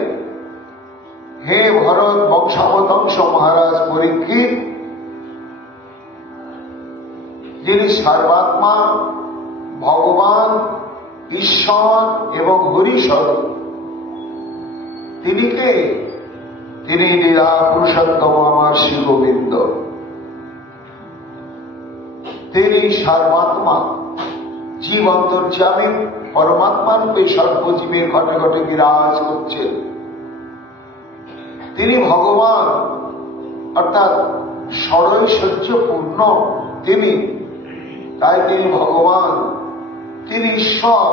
হে ভরত বংশাবতংশ মহারাজ পরীক্ষিত, যিনি সর্বাত্মা ভগবান ঈশ্বর এবং হরিস্বরূপ, তিনি কে? তিনি লীলা পুরুষোত্তম আমার শ্রী গোবিন্দ। তিনি সর্বাত্মা, জীব অন্তর্যামী পরমাত্মা রূপে সর্বজীবের ঘটে ঘটে বিরাজ করছেন। তিনি ভগবান, অর্থাৎ ষড়ৈশ্বর্যপূর্ণ তিনি, তাই তিনি ভগবান। তিনি ঈশ্বর,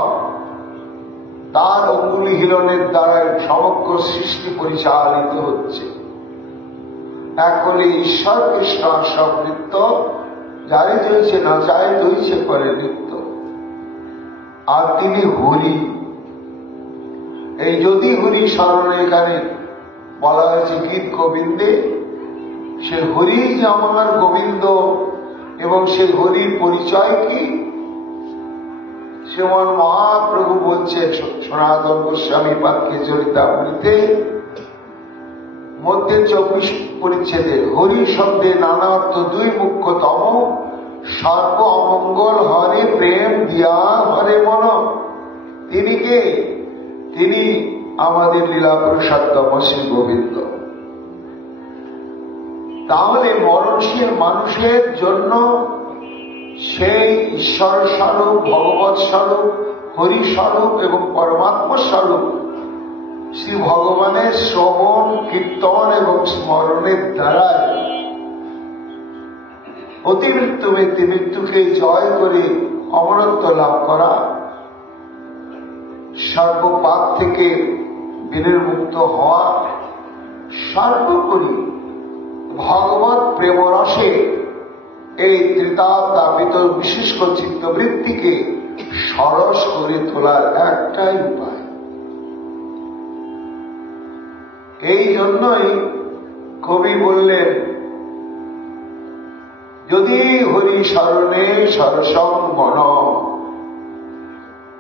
তার অঙ্গুলি হিলনের দ্বারা সমগ্র সৃষ্টি পরিচালিত হচ্ছে। এক হলে ঈশ্বর কৃষ্ণ সব নৃত্য, যারে চলছে না চায় দইছে করে নৃত্য। আর তিনি হরি। এই যদি হরি স্মরণে এখানে বলা হয়েছে গীত গোবিন্দে, সে হরি যে আমার গোবিন্দ, এবং সেই হরির পরিচয় কি? শ্রীমন মহাপ্রভু বলছেন সনাতন গোস্বামী পাক্ষে চরিতামৃতে মধ্যে 24 পরিচ্ছেদে, হরি শব্দে নানা অর্থ দুই মুখ্যতম, সর্ব অমঙ্গল হরে প্রেম দিয়া হরে মন। তিনি কে? তিনি আমাদের লীলা পুরুষোত্তম শ্রী গোবিন্দ। তাহলে মরণশীল মানুষের জন্য সেই ঈশ্বর স্বরূপ, ভগবৎ স্বরূপ, হরি স্বরূপ এবং পরমাত্মা স্বরূপ শ্রী ভগবানের শ্রবণ, কীর্তন এবং স্মরণের দ্বারা অতি মৃত্যুকে জয় করে অমরত্ব লাভ করা, সর্বপাপ থেকে বিনির্মুক্ত হওয়া, সর্বোপরি ভগবৎ প্রেমরসে এই ত্রিতাপ-তাপিত বিশিষ্ট চিত্তবৃত্তিকে সরস করে তোলার একটাই উপায়। এই জন্যই কবি বললেন, যদি হরি স্মরণে সরসং মন,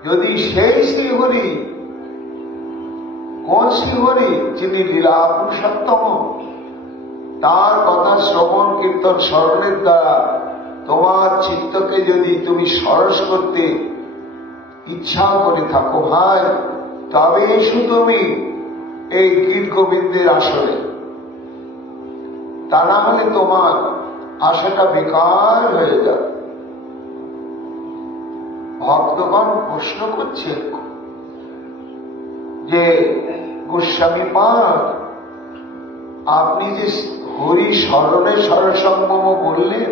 যদি সেই শ্রীহরি, কোন শ্রীহরি? যিনি লীলা পুরুষোত্তম, তার কথা শ্রবণ, কীর্তন, স্মরণের দ্বারা তোমার চিত্তকে যদি তুমি সরস করতে ইচ্ছা করে থাকো ভাই, তবে এসো তুমি এই গীত গোবিন্দের আসরে। তা না হলে তোমার আশাটা বেকার হয়ে যাবে। ভক্তগণ প্রশ্ন করছে যে গোস্বামী পাদ, আপনি যে হরি স্মরণে সরসঙ্গম বললেন,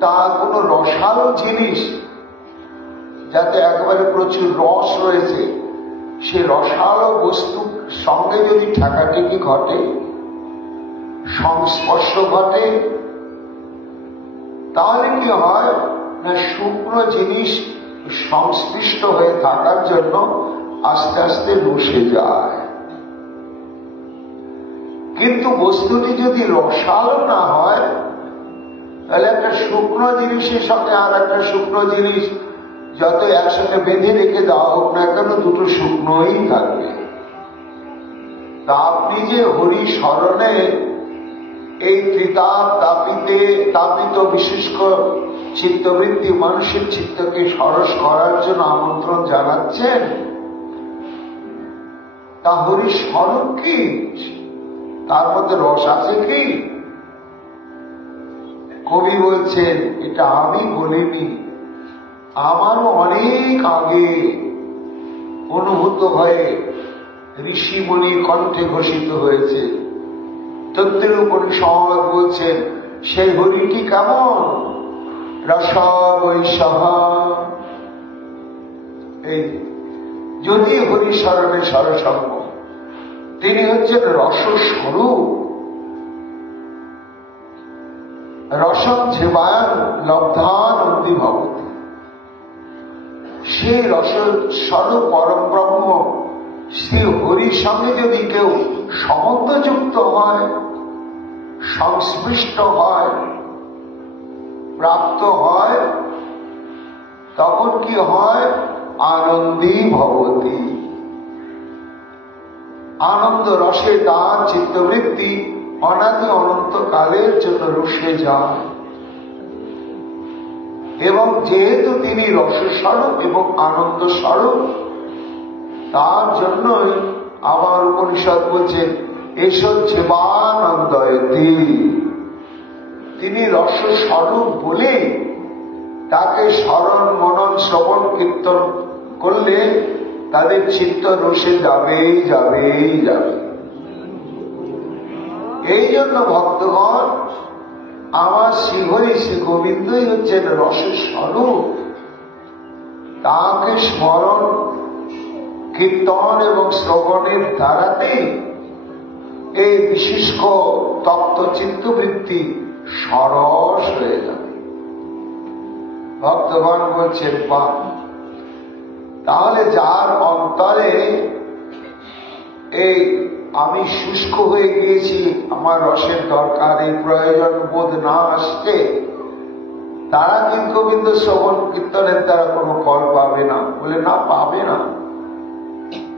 তা কোনো রসালো জিনিস, যাতে একেবারে প্রচুর রস রয়েছে, সে রসালো বস্তুর সঙ্গে যদি ঠেকাঠেকি ঘটে, সংস্পর্শ ঘটে, তাহলে কি হয় না, শুকনো জিনিস সংশ্লিষ্ট হয়ে থাকার জন্য আস্তে আস্তে বসে যায়। কিন্তু বস্তুটি যদি রসালো না হয়, তাহলে একটা শুকনো জিনিসের সঙ্গে আর একটা শুকনো জিনিস যত একসাথে বেঁধে রেখে দেওয়া হোক না কেন, দুটো শুকনোই থাকবে। তা আপনি যে হরি স্মরণে এই ত্রিতাপ তাপিত বিশুষ্ক চিত্তবৃত্তি মানুষের চিত্তকে সরস করার জন্য আমন্ত্রণ জানাচ্ছেন, তা হরি স্মরণ কি? তার মধ্যে রস আছে কি? কবি বলছেন, এটা আমি বলিনি, আমারও অনেক আগে অনুভূত হয়ে ঋষিমণি কণ্ঠে ঘোষিত হয়েছে। তত্ত্বের উপনিষদ বলছেন, সেই হরিটি কেমন? রস বৈশহ। এই যদি হরি স্মরণে সরসঙ্গ, তিনি হচ্ছেন রসস্বরূপ। রসম জীবায়ন লব্ধানন্দী ভবতি। সেই রসস্বরূপ পরম ব্রহ্ম শ্রী হরির সঙ্গে যদি কেউ সম্বন্ধযুক্ত হয়, সংস্পৃষ্ট হয়, প্রাপ্ত হয়, তখন কি হয়? আনন্দী ভবতি। আনন্দ রসে তার চিত্তবৃত্তি অনাদি অনন্তকালের জন্য রসে যায়। এবং যেহেতু তিনি রসস্বরূপ এবং আনন্দ স্বরূপ, তার জন্যই আমার উপনিষদ বলছেন, এসো জীবানন্দয়তি। তিনি রসস্বরূপ বলে তাকে স্মরণ, মনন, শ্রবণ, কীর্তন করলে তাদের চিত্ত রসে যাবেই যাবেই যাবে। এই জন্য ভক্তগণ, আমার শ্রীহরি শ্রী গোবিন্দই হচ্ছেন রসের স্বরূপ। তাকে স্মরণ, কীর্তন এবং শ্রবণের দ্বারাতে এই বিশিষ্ট তত্ত্ব চিত্তবৃত্তি সরস হয়ে যাবে। ভক্তগণ বলছেন, পা তাহলে যার অন্তরে এই আমি শুষ্ক হয়ে গিয়েছি, আমার রসের দরকার, এই প্রয়োজন বোধ না আসছে, তারা কি গোবিন্দ শ্রবণ কীর্তনের দ্বারা কোনো ফল পাবে না? বলে না, পাবে না।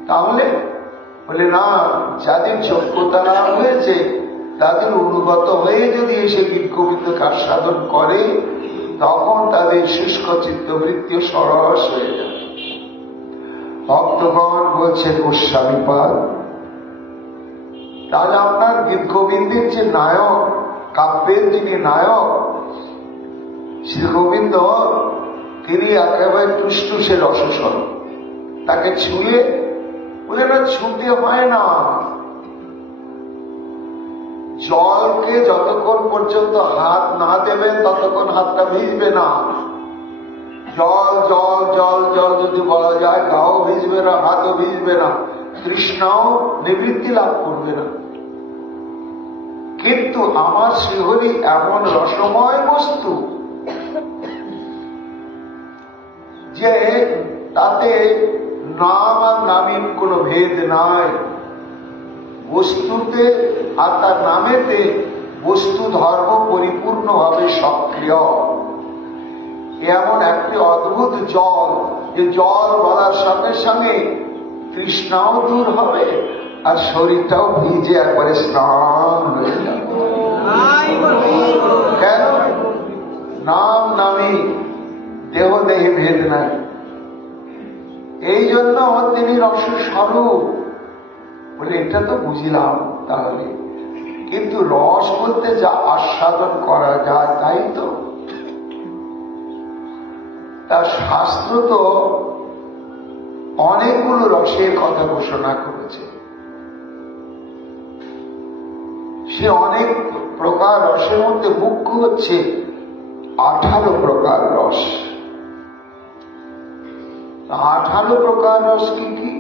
তাহলে বলে না, যাদের যোগ্যতা না হয়েছে, তাদের অনুগত হয়ে যদি এসে গীত গোবিন্দকে আস্বাদন করে, তখন তাদের শুষ্ক চিত্তবৃত্তি সরস হয়ে যাবে। ভক্তগণ বলছে গোস্বামীপাদ, রাজা আপনার গীত গোবিন্দের যে নায়ক, কাব্যের যিনি নায়ক শ্রী গোবিন্দ, তিনি একেবারে টুসটুসে রসস্বর, তাকে ছুঁয়ে বলে না, ছুঁতে হয় না। জলকে যতক্ষণ পর্যন্ত হাত না দেবেন ততক্ষণ হাতটা ভিজবে না। জল জল জল জল যদি বলা যায়, গাও ভিজবে না, হাতও ভিজবে না, তৃষ্ণাও নিবৃত্তি লাভ করবে না। কিন্তু আমার শ্রীহরি এমন রসময় বস্তু যে তাতে নাম আর নামীর কোন ভেদ নাই। বস্তুতে আর তার নামেতে বস্তু ধর্ম পরিপূর্ণভাবে সক্রিয়। এমন একটি অদ্ভুত জল, যে জল বলার সঙ্গে সঙ্গে তৃষ্ণাও দূর হবে আর শরীরটাও ভিজে একবারে স্নান হয়ে যাবে। কেন? নাম নামে দেহ দেহে ভেদ নাই, এই জন্য তিনি রসস্বরূপ বলে। এটা তো বুঝিলাম তাহলে, কিন্তু রস বলতে যা আস্বাদন করা যায় তাই তো। তার শাস্ত্র তো অনেকগুলো রসের কথা ঘোষণা করেছে। সে অনেক প্রকার রসের মধ্যে মুখ্য হচ্ছে 18 প্রকার রস। 18 প্রকার রস কি কি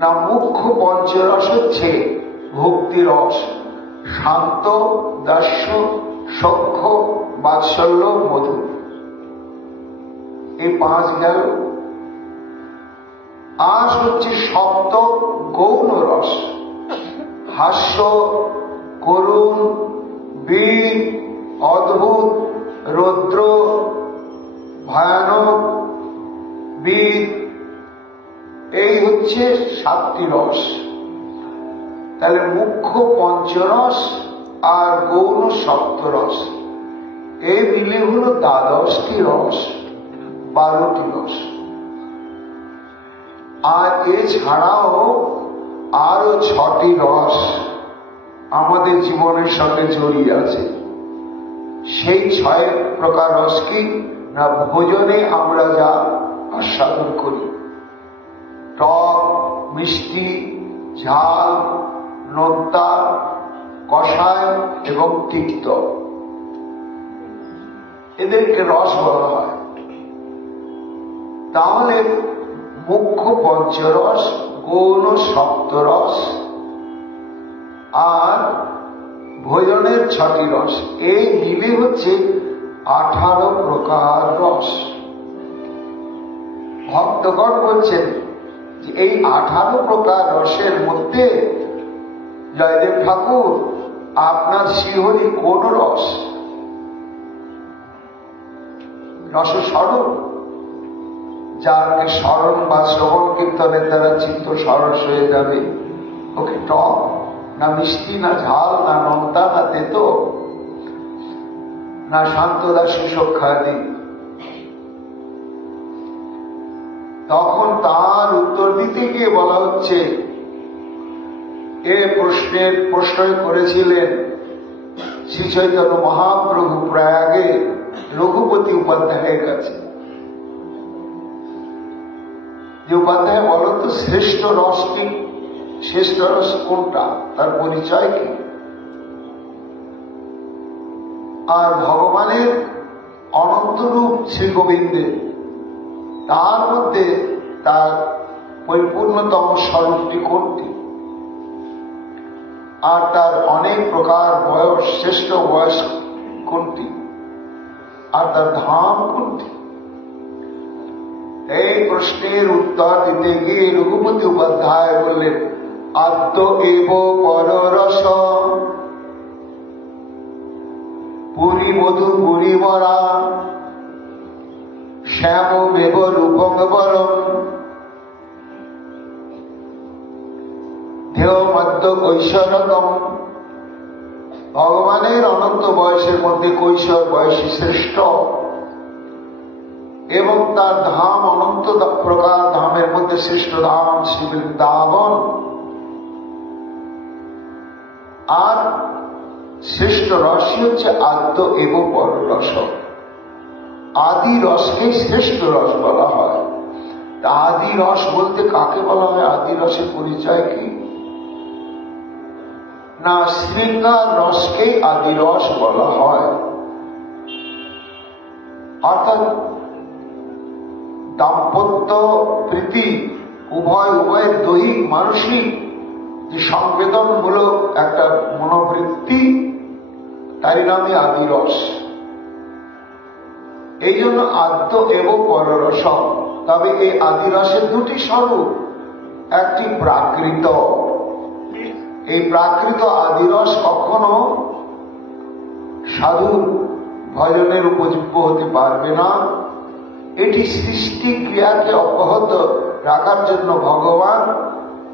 না? মুখ্য পঞ্চরস হচ্ছে ভক্তি রস, শান্ত, দাস্য, সখ্য, বাৎসল্য, মধু। এই 5 গেল। আস হচ্ছে সপ্ত গৌণ রস, হাস্য, করুণ, বীর, অদ্ভুত, রৌদ্র, ভয়ানক, বীর। এই হচ্ছে 7টি রস। তাহলে মুখ্য পঞ্চরস আর গৌণ সপ্তরস, এই মিলে হল 12টি রস, 12টি রস। আর এছাড়াও আরো 6টি রস আমাদের জীবনের সঙ্গে জড়িয়ে আছে। সেই 6 প্রকার রস কি না? ভোজনে আমরা যা আস্বাদন করি, টক, মিষ্টি, ঝাল, নোনতা, কষায় এবং তিক্ত, এদেরকে রস বলা হয়। তাহলে মুখ্য পঞ্চরস, গৌণ সপ্তরস আর ভোজনের 6টি রস, এই মিলে হচ্ছে 18 প্রকার রস। ভক্তগণ বলছেন যে এই 18 প্রকার রসের মধ্যে জয়দেব ঠাকুর আপনার শ্রীহরি কোন রস? রসস্বরূপ, যাকে স্মরণ বা শ্রবণ কীর্তনের দ্বারা চিত্ত সরস হয়ে যাবে। ওকে টক না মিষ্টি, না ঝাল, না নোনতা, না তেতো, না শান্তদাসী সখ্যাদি। তখন তার উত্তর দিতে গিয়ে বলা হচ্ছে, এ প্রশ্ন করেছিলেন শ্রী চৈতন্য মহাপ্রভু প্রয়াগে রঘুপতি উপাধ্যায়ের কাছে, যে উপাধ্যায় বলো তো শ্রেষ্ঠ রস কি, শ্রেষ্ঠ রস কোনটা, তার পরিচয় কি? আর ভগবানের অনন্ত রূপ শ্রী গোবিন্দের, তার মধ্যে তার পরিপূর্ণতম স্বরূপটি কোনটি? আর তার অনেক প্রকার বয়স, শ্রেষ্ঠ বয়স কোনটি? আর তার ধাম কোনটি? এই প্রশ্নের উত্তর দিতে গিয়ে রঘুপতি উপাধ্যায় বললেন, আদ্য এব পররস পুরী মধু পুরী মরা শ্যাম বেব রূপং বরম দেহ মধ্য কৈশোরতম। ভগবানের অনন্ত বয়সের মধ্যে কৈশোর বয়সী শ্রেষ্ঠ। এবং তার ধাম অনন্ত প্রকার ধামের মধ্যে শ্রেষ্ঠ ধাম শ্রী বৃন্দাবন। আর শ্রেষ্ঠ রসই হচ্ছে আদ্য এব পর রস। আদি রসকে শ্রেষ্ঠ রস বলা হয়। আদি রস বলতে কাকে বলা হয়? আদি রসের পরিচয় কি? না, শৃঙ্গার রসকে আদি রস বলা হয়। অর্থাৎ দাম্পত্য প্রীতি উভয়ের দৈহিক মানসিক যে সংবেদনমূলক একটা মনোবৃত্তি, তাই নামে আদি রস। এই জন্য আদ্য এব পররস। তবে এই আদি রসের দুটি স্বরূপ, একটি প্রাকৃত। এই প্রাকৃত আদিরস কখনো সাধু ভজনের উপযোগ্য হতে পারবে না। এটি সৃষ্টি ক্রিয়াকে অব্যাহত রাখার জন্য ভগবান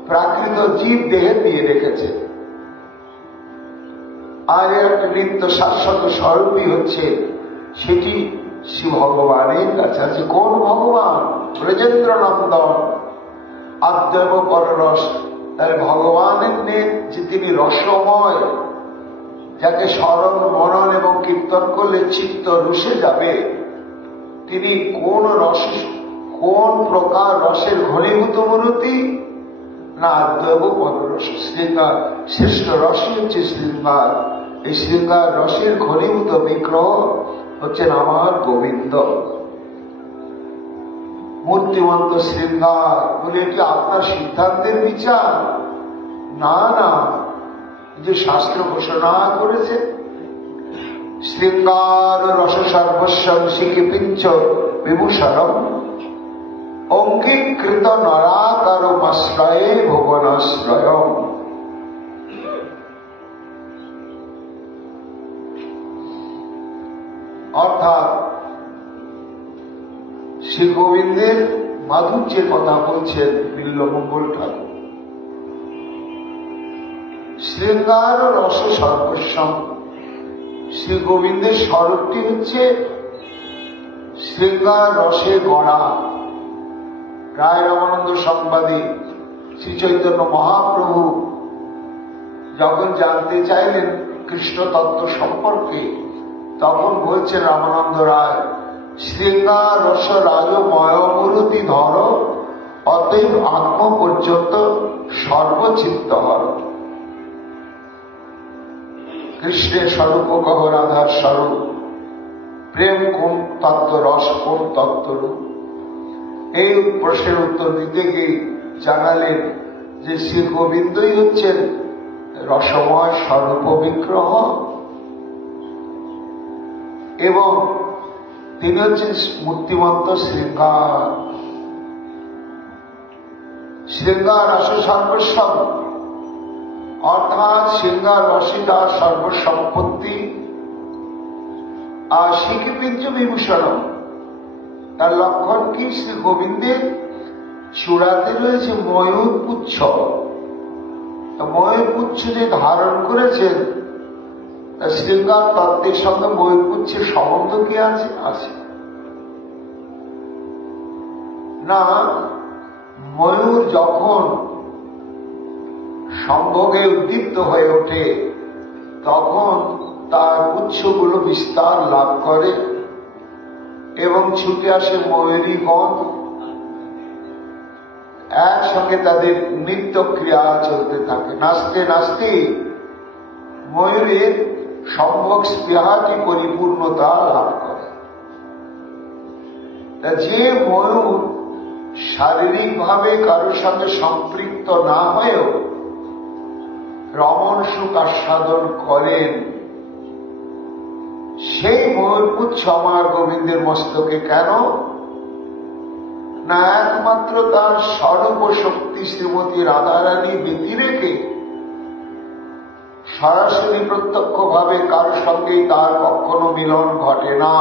প্রাকৃত জীব দেহে দিয়ে রেখেছে। আর এর একটা নিত্য শাশ্বত স্বরূপই হচ্ছে, সেটি শ্রী ভগবানের কাছে আছে। কোন ভগবান? ব্রজেন্দ্র নন্দন আদ্যব পররস। তাই ভগবানের যে তিনি রসময়, যাকে স্মরণ মনন এবং কীর্তন করলে চিত্ত রুষে যাবে, তিনি কোন রস, কোন প্রকার রসের ঘনীভূত মূর্তি? না, আদ্যব পররস। শৃঙ্গার শ্রেষ্ঠ রসই হচ্ছে শৃঙ্গার। এই শৃঙ্গার রসের ঘনীভূত বিগ্রহ হচ্ছেন আমার গোবিন্দ। মূর্তিমন্ত শৃঙ্গার বলে এটি আপনার সিদ্ধান্তের বিচার? না না, যে শাস্ত্র ঘোষণা করেছে, শৃঙ্গার রস সর্বস্বম শিখিপিঞ্চ বিভূষণম অঙ্গীকৃত নরাকারমাশ্রয়ে ভুবনাশ্রয়ম। অর্থাৎ শ্রী গোবিন্দের মাধুর্যের কথা বলছেন বিল্লমঙ্গল ঠাকুর। শৃঙ্গার রস সর্বস্বম। শ্রী গোবিন্দের স্বরূপটি হচ্ছে শৃঙ্গার রসে গড়া। রায় রামানন্দ সংবাদী শ্রী চৈতন্য মহাপ্রভু যখন জানতে চাইলেন কৃষ্ণ তত্ত্ব সম্পর্কে, তখন বলছেন রামানন্দ রায়, শৃঙ্গার রস রাজময় মূরতি ধর, অতএব আত্ম পর্যন্ত সর্বচিত্ত হর। কৃষ্ণের স্বরূপ কহ রাধার স্বরূপ, প্রেম কোন তত্ত্ব, রস কোন তত্ত্বরূপ? এই প্রশ্নের উত্তর দিতে গিয়ে জানালেন যে শ্রী গোবিন্দই হচ্ছেন রসময় স্বরূপ বিগ্রহ, এবং তিনি হচ্ছেন মূর্তিমন্ত শৃঙ্গার। শৃঙ্গার রস সর্বস্বম, অর্থাৎ শৃঙ্গার রসই তার সর্বসম্পত্তি। আর শিখিপিঞ্চ বিভূষণম, তার লক্ষণ কি? শ্রী গোবিন্দের চূড়াতে রয়েছে ময়ূর পুচ্ছ। ময়ূর পুচ্ছ যে ধারণ করেছেন, শৃঙ্গার তত্ত্বের সঙ্গে ময়ূর পুচ্ছের সম্বন্ধ কি আছে? আছে না। ময়ূর যখন সম্ভোগে উদ্দীপ্ত হয়ে ওঠে, তখন তার পুচ্ছগুলো বিস্তার লাভ করে এবং ছুটে আসে ময়ূরীগণ। একসঙ্গে তাদের নৃত্য ক্রিয়া চলতে থাকে। নাচতে নাচতে ময়ূরের সম্ভোগ স্পৃহাটি পরিপূর্ণতা লাভ করে। যে ময়ূর শারীরিকভাবে কারোর সঙ্গে সম্পৃক্ত না হয়েও রমণ সুখ আস্বাদন করেন, সেই ময়ূরপুচ্ছ আমার গোবিন্দের মস্তকে কেন? না, একমাত্র তার স্বরূপ শক্তি শ্রীমতী রাধারানী ব্যতি রেখে সরাসরি প্রত্যক্ষ ভাবে কারোর সঙ্গেই তার কখনো মিলন ঘটে না।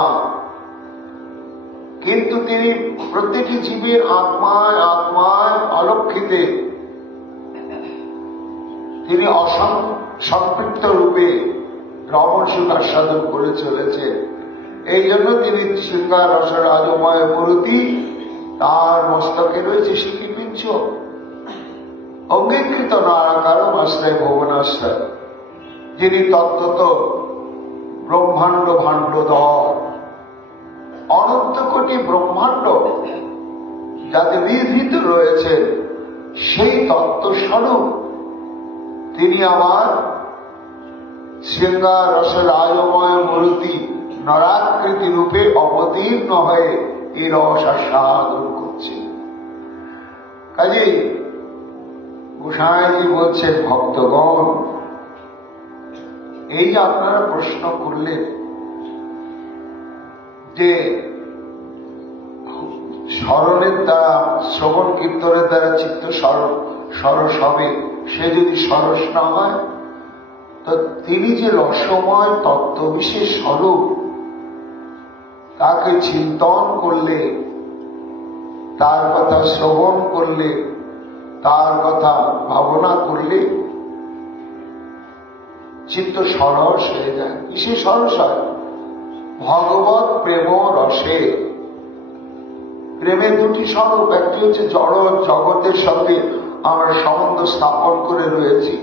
কিন্তু তিনি প্রত্যেকটি জীবের আত্মায় আত্মায় অলক্ষিতে তিনি অসম্পৃক্ত রূপে রমণ সুখ আস্বাদন করে চলেছে। এই জন্য তিনি শৃঙ্গার রসের রাজময় মূর্তি, তার মস্তকে রয়েছে সিকিপিঞ্চ, অঙ্গীকৃত নারাকারম আশ্রয় ভুবনাশ্রয়, যিনি তত্ত্বত ব্রহ্মাণ্ড ভাণ্ডধর, অনন্ত কোটি ব্রহ্মাণ্ড যাতে নির্ভীত রয়েছে সেই তত্ত্বস্বরূপ তিনি আবার শৃঙ্গার রসের রাজময় মূর্তি নরাকৃতি রূপে অবতীর্ণ হয়ে এই রস আস্বাদন করছে। কাজে গোসাইজি বলছেন, ভক্তগণ, এই যে আপনারা প্রশ্ন করলেন যে স্মরণের দ্বারা, শ্রবণ কীর্তনের দ্বারা চিত্ত সরস হবে, সে যদি সরস না হয়, তো তিনি যে রসময় তত্ত্ববিশেষ স্বরূপ, তাকে চিন্তন করলে, তার কথা শ্রবণ করলে, তার কথা ভাবনা করলে চিত্ত সরস হয়ে যায়। কিসে সরস হয়? ভগবত প্রেম রসে। প্রেমের দুটি স্বরূপ, একটি হচ্ছে জড় জগতের সঙ্গে আমরা সম্বন্ধ স্থাপন করে রয়েছি,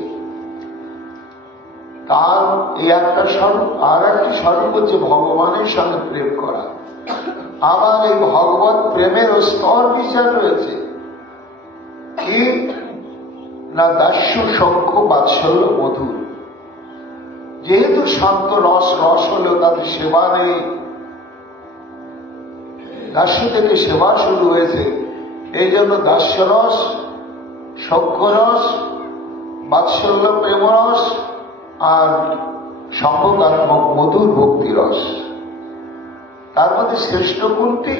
তার এই একটা স্বরূপ। আর একটি স্বরূপ হচ্ছে ভগবানের সঙ্গে প্রেম করা। আবার এই ভগবত প্রেমের স্তর বিচার রয়েছে কি না, দাস্য শঙ্খ বাৎসল্য মধুর। যেহেতু শান্ত রস, রস হলেও তাদের সেবা নেই, দাস্য থেকে সেবা শুরু হয়েছে, এই জন্য দাস্যরস, শঙ্খরস, বাৎসল্য প্রেমরস আর সম্ভোগাত্মক মধুর ভক্তি রস। তার মধ্যে শ্রেষ্ঠ কোনটি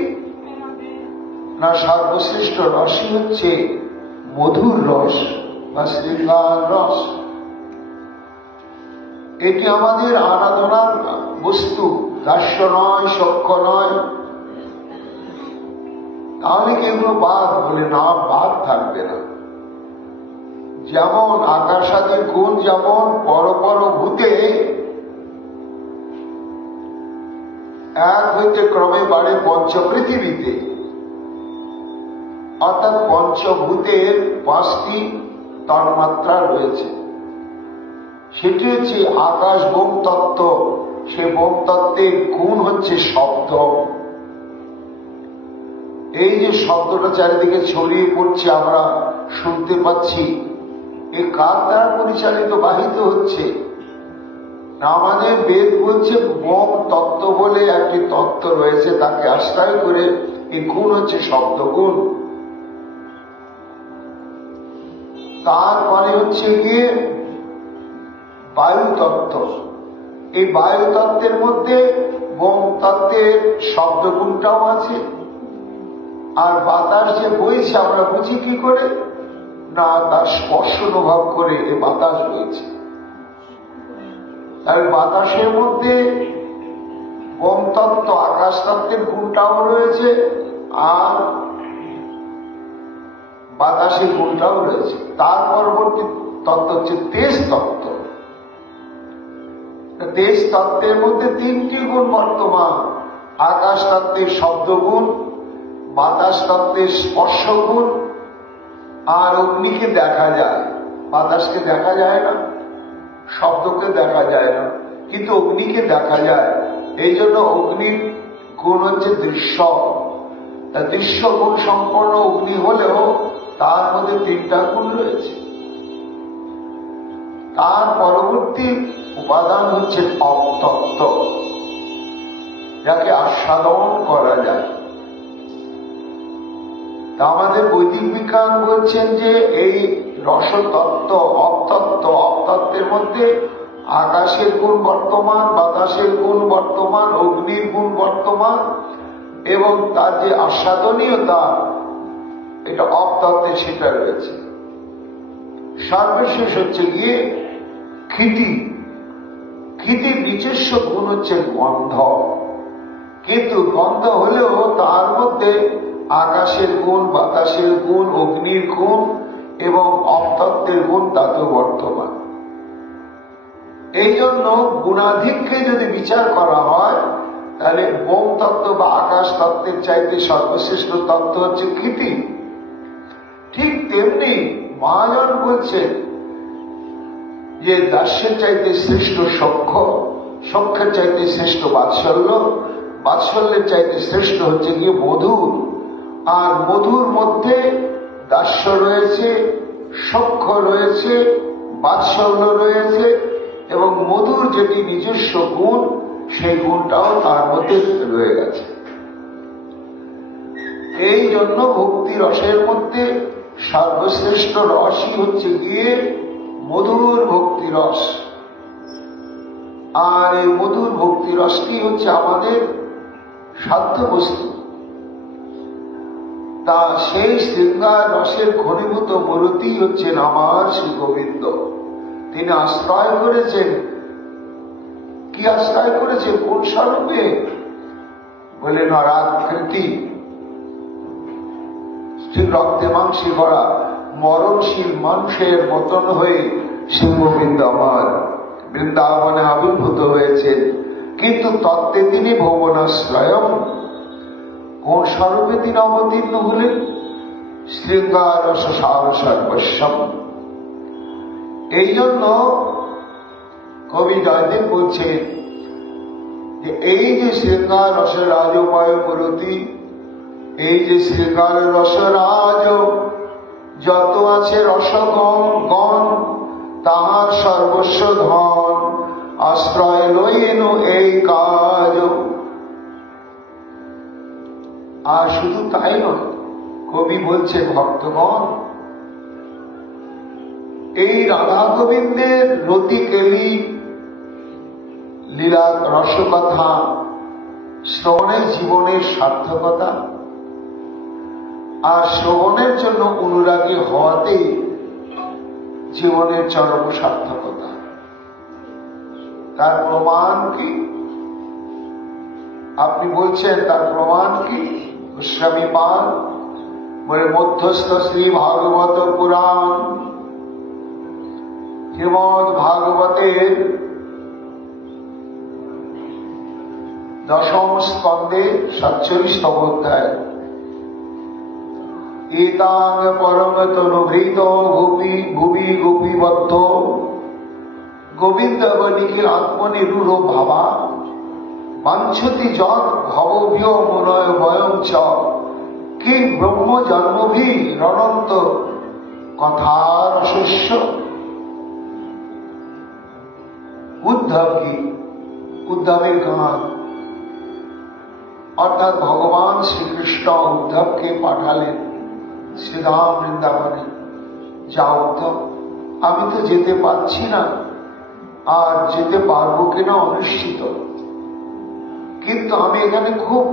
না, সর্বশ্রেষ্ঠ রসই হচ্ছে মধুর রস বা শৃঙ্গার রস। এটি আমাদের আরাধনার বস্তু, দাস্য নয়, শঙ্খ নয়। তাহলে কি এগুলো বাদ? বলে না, বাদ থাকবে না। যেমন আকাশাদের গুণ যেমন পরপর ভূতে এক হইতে ক্রমে বাড়ে পঞ্চ পৃথিবীতে, অর্থাৎ পঞ্চভূতের 5টি তন্মাত্রা রয়েছে। সেটি হচ্ছে আকাশ বোম তত্ত্ব। সে বোম তত্ত্বের গুণ হচ্ছে শব্দ। এই যে শব্দটা চারিদিকে ছড়িয়ে পড়ছে, আমরা শুনতে পাচ্ছি, এ কার দ্বারা পরিচালিত, বাহিত হচ্ছে? আমাদের বেদ বলছে বোম তত্ত্ব বলে একটি তত্ত্ব রয়েছে, তাকে আশ্রয় করে এই গুণ হচ্ছে শব্দ গুণ। তারপরে হচ্ছে গিয়ে বায়ু তত্ত্ব। এই বায়ু তত্ত্বের মধ্যে বোম তত্ত্বের শব্দগুণটাও আছে। আর বাতাস যে বইছে আমরা বুঝি কি করে না, তার স্পর্শ অনুভব করে এই বাতাস বইছে। তার বাতাসের মধ্যে বোম তত্ত্ব, আকাশ তত্ত্বের গুণটাও রয়েছে, আর বাতাসের গুণটাও রয়েছে। তার পরবর্তী তত্ত্ব হচ্ছে তেজ তত্ত্ব। তেজ তত্ত্বের মধ্যে 3টি গুণ বর্তমান: আকাশ তত্ত্বের শব্দগুণ, বাতাস তত্ত্বের স্পর্শ গুণ, আর অগ্নিকে দেখা যায়। বাতাসকে দেখা যায় না, শব্দকে দেখা যায় না, কিন্তু অগ্নিকে দেখা যায়। এই জন্য অগ্নির গুণ হচ্ছে দৃশ্য। দৃশ্য গুণ সম্পন্ন অগ্নি হলেও তার মধ্যে 3টা গুণ রয়েছে। তার পরবর্তী উপাদান হচ্ছে অতত্ত্ব, যাকে আস্বাদন করা যায়। তা আমাদের বৈদিক বিজ্ঞান বলছেন যে এই রসতত্ত্ব, অতত্ত্ব, অতত্ত্বের মধ্যে আকাশের গুণ বর্তমান, বাতাসের গুণ বর্তমান, অগ্নির গুণ বর্তমান, এবং তার যে আস্বাদনীয়তা, এটা অতত্ত্বে সেটা রয়েছে। সর্বশেষ হচ্ছে গিয়ে ক্ষিতি। ক্ষিতির নিজস্ব গুণ হচ্ছে গন্ধ, কিন্তু গন্ধ হলেও তার মধ্যে আকাশের গুণ, বাতাসের গুণ, অগ্নির গুণ এবং অতত্ত্বের গুণ তাতেও বর্তমান। এই জন্য গুণাধিক্যে যদি বিচার করা হয়, তাহলে বোম তত্ত্ব বা আকাশ তত্ত্বের চাইতে সর্বশ্রেষ্ঠ তত্ত্ব হচ্ছে কৃতি। ঠিক তেমনি মহাজন বলছেন যে দাস্যের চাইতে শ্রেষ্ঠ সখ্য, সখ্যের চাইতে শ্রেষ্ঠ বাৎসল্য, বাৎসল্যের চাইতে শ্রেষ্ঠ হচ্ছে গিয়ে মধুর। আর মধুর মধ্যে দাস্য রয়েছে, সখ্য রয়েছে, বাৎসল্য রয়েছে, এবং মধুর যেটি নিজস্ব গুণ সেই গুণটাও তার মধ্যে রয়ে গেছে। এই জন্য ভক্তি রসের মধ্যে সর্বশ্রেষ্ঠ রসই হচ্ছে গিয়ে মধুর ভক্তি রস। আর এই মধুর ভক্তি রসটি হচ্ছে আমাদের সাধ্য বস্তু। তা সেই শৃঙ্গার রসের ঘনীভূত মূর্তি হচ্ছেন আমার শ্রী গোবিন্দ। তিনি আশ্রয় করেছেন, কি আশ্রয় করেছেন, কোন স্বরূপে? বলে নরাকৃতি, রক্তে মাংসে ভরা মরণশীল মানুষের মতন হয়ে শ্রী গোবিন্দ আমার বৃন্দাবনে আবির্ভূত হয়েছেন। কিন্তু তত্ত্বে তিনি ভুবনাশ্রয়ম। কোন স্বরূপে তিনি অবতীর্ণ হলেন? শৃঙ্গার রস সার সর্বস্বম। এই জন্য কবি জয়দেব বলছেন যে এই যে শৃঙ্গার রসের রাজময় মূর্তি, এই যে শৃঙ্গার রসরাজ যত আছে রসগণ, তাহার সর্বস্ব ধন আশ্রয় লইনু এই কাজ। আর শুধু তাই নয়, কবি বলছে ভক্তগণ এই রাধা গোবিন্দের রতিকেলি লীলা রসকথা শ্রবণে জীবনের সার্থকতা, আর শ্রবণের জন্য অনুরাগী হওয়াতে জীবনের চরম সার্থকতা। তার প্রমাণ কি? আপনি বলছেন তার প্রমাণ কি? গোস্বামী পাল বলে মধ্যস্থ শ্রী ভাগবত পুরাণ, শ্রীমদ ভাগবতের 10ম স্কন্ধে 47তম অধ্যায়, এতাং পরম তনুভৃত ভুবি গোপীবদ্ধ গোবিন্দ নিখিল আত্মনিরূঢ় ভাবা বাঞ্ছতি যৎ ভবভ্য মুনয় বয়ং চ কি ব্রহ্ম জন্মভি রণন্ত কথার শস্য। উদ্ধব কি উদ্ধবের গান, অর্থাৎ ভগবান শ্রীকৃষ্ণ উদ্ধবকে পাঠালেন শ্রীধাম বৃন্দাবনে। যা উদ্ধব, আমি তো যেতে পারছি না, আর যেতে পারবো কিনা অনিশ্চিত, কিন্তু আমি এখানে খুব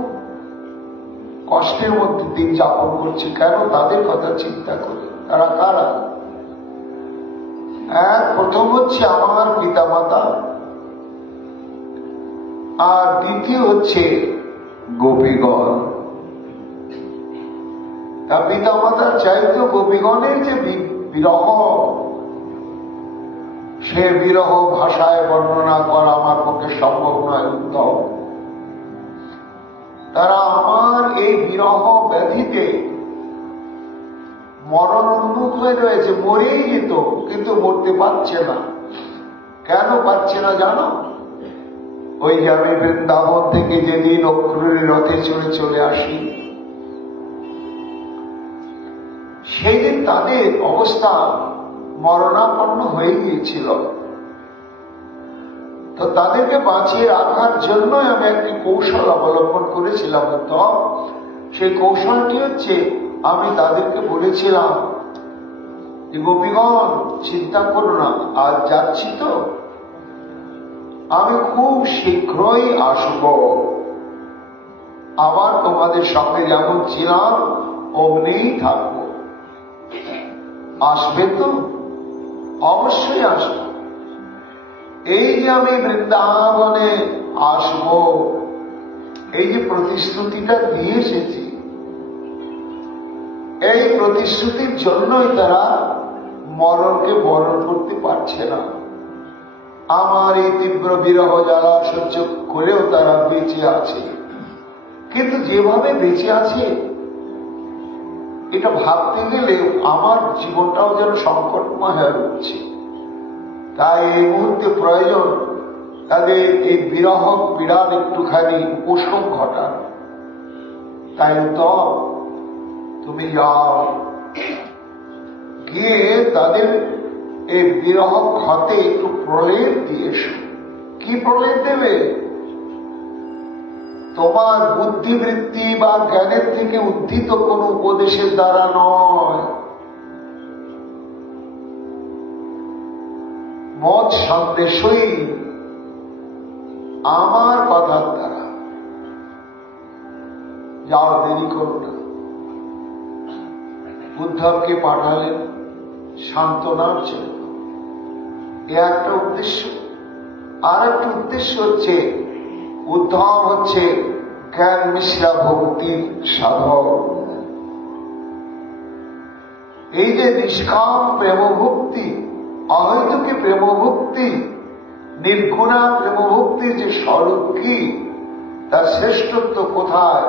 কষ্টের মধ্যে দিন যাপন করছি। কেন? তাদের কথা চিন্তা করে। তারা কারা? প্রথম হচ্ছে আমার পিতামাতা, আর দ্বিতীয় হচ্ছে গোপীগণ। তা পিতামাতার চাইতে গোপীগণের যে বিরহ, সে বিরহ ভাষায় বর্ণনা করা আমার পক্ষে সম্ভব নয়। উদ্ধব, তারা আমার এই বিরহ ব্যাধিতে মরণ উন্মুখ হয়ে রয়েছে, মরেই যেত, কিন্তু মরতে পারছে না। কেন পারছে না জানো? ওই যে আমি বৃন্দাবন থেকে যেদিন অক্রুরের রথে চলে আসি, সেই দিন তাদের অবস্থা মরণাপন্ন হয়ে গিয়েছিল। তো তাদেরকে বাঁচিয়ে রাখার জন্য আমি একটি কৌশল অবলম্বন করেছিলাম। তো সেই কৌশলটি হচ্ছে, আমি তাদেরকে বলেছিলাম যে গোপীগণ চিন্তা করো না, আজ যাচ্ছি তো, আমি খুব শীঘ্রই আসব, আবার তোমাদের সঙ্গে যেমন ছিলাম অমনিই থাকব। আসবে তো? অবশ্যই আসবে। এই যে আমি বৃন্দাবনে আসব, এই যে প্রতিশ্রুতিটা দিয়ে এসেছি, এই প্রতিশ্রুতির জন্যই তারা মরণকে বরণ করতে পারছে না। আমার এই তীব্র বিরহ জ্বালা সহ্য করেও তারা বেঁচে আছে। কিন্তু যেভাবে বেঁচে আছে এটা ভাবতে গেলে আমার জীবনটাও যেন সংকটময় হয়ে উঠছে। তাই এই মুহূর্তে প্রয়োজন তাদের এই বিরহ পীড়ার একটুখানি উপশম ঘটান। তাই তো তুমি যাও, গিয়ে তাদের এই বিরহ ক্ষতে একটু প্রলেপ দিয়ে এসো। কি প্রলেপ দেবে? তোমার বুদ্ধিবৃত্তি বা জ্ঞানের থেকে উদ্ধৃত কোন উপদেশের দ্বারা নয়, মত সন্দেশই আমার কথার দ্বারা। যাও, দেরি করো না। উদ্ধবকে পাঠালেন সান্ত্বনার জন্য। এ একটা উদ্দেশ্য। আর একটা উদ্দেশ্য হচ্ছে উদ্ধব হচ্ছে জ্ঞান মিশ্রা ভক্তির সাধক। এই যে নিষ্কাম প্রেমভক্তি, অহৈতুকী প্রেমভক্তি, নির্গুণা প্রেমভক্তির যে স্বরূপ কি, তার শ্রেষ্ঠত্ব কোথায়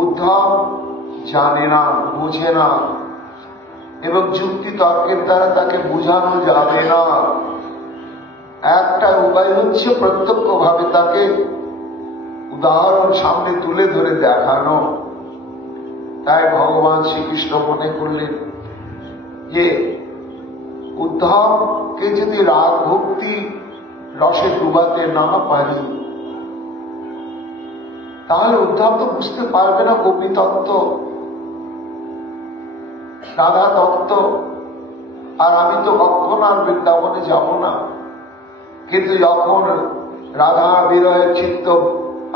উদ্ধব জানে না, বুঝে না, এবং যুক্তি তর্কের দ্বারা তাকে বুঝানো যাবে না। একটা উপায় হচ্ছে প্রত্যক্ষভাবে তাকে উদাহরণ সামনে তুলে ধরে দেখানো। তাই ভগবান শ্রীকৃষ্ণ মনে করলেন যে উদ্ধবকে যদি রাগ ভক্তি রসে ডুবাতে না পারি, তাহলে উদ্ধব তো বুঝতে পারবে না গোপী তত্ত্ব, রাধা তত্ত্ব। আর আমি তো কখনো আর বৃন্দাবনে যাব না। কিন্তু যখন রাধা বিরহের চিত্ত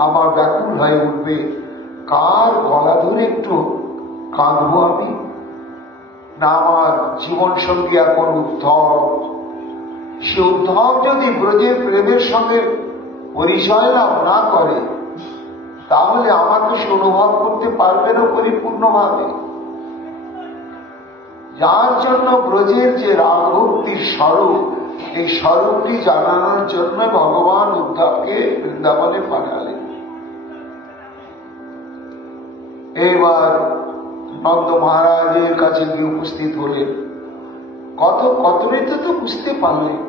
আমার ব্যাকুল হয়ে উঠবে, কার গলা ধরে একটু কাঁদবো আমি? না আমার জীবন সঙ্গী এখন উদ্ধব। সে উদ্ধব যদি ব্রজের প্রেমের সঙ্গে পরিচয় লাভ না করে, তাহলে আমাকে সে অনুভব করতে পারবে না পরিপূর্ণভাবে। যার জন্য ব্রজের যে রাগ ভক্তির স্বরূপ, এই স্বরূপটি জানানোর জন্য ভগবান উদ্ধবকে বৃন্দাবনে পাঠালেন। এবার নন্দ মহারাজের কাছে গিয়ে উপস্থিত হলেন। কতটা তো বুঝতে পারলেন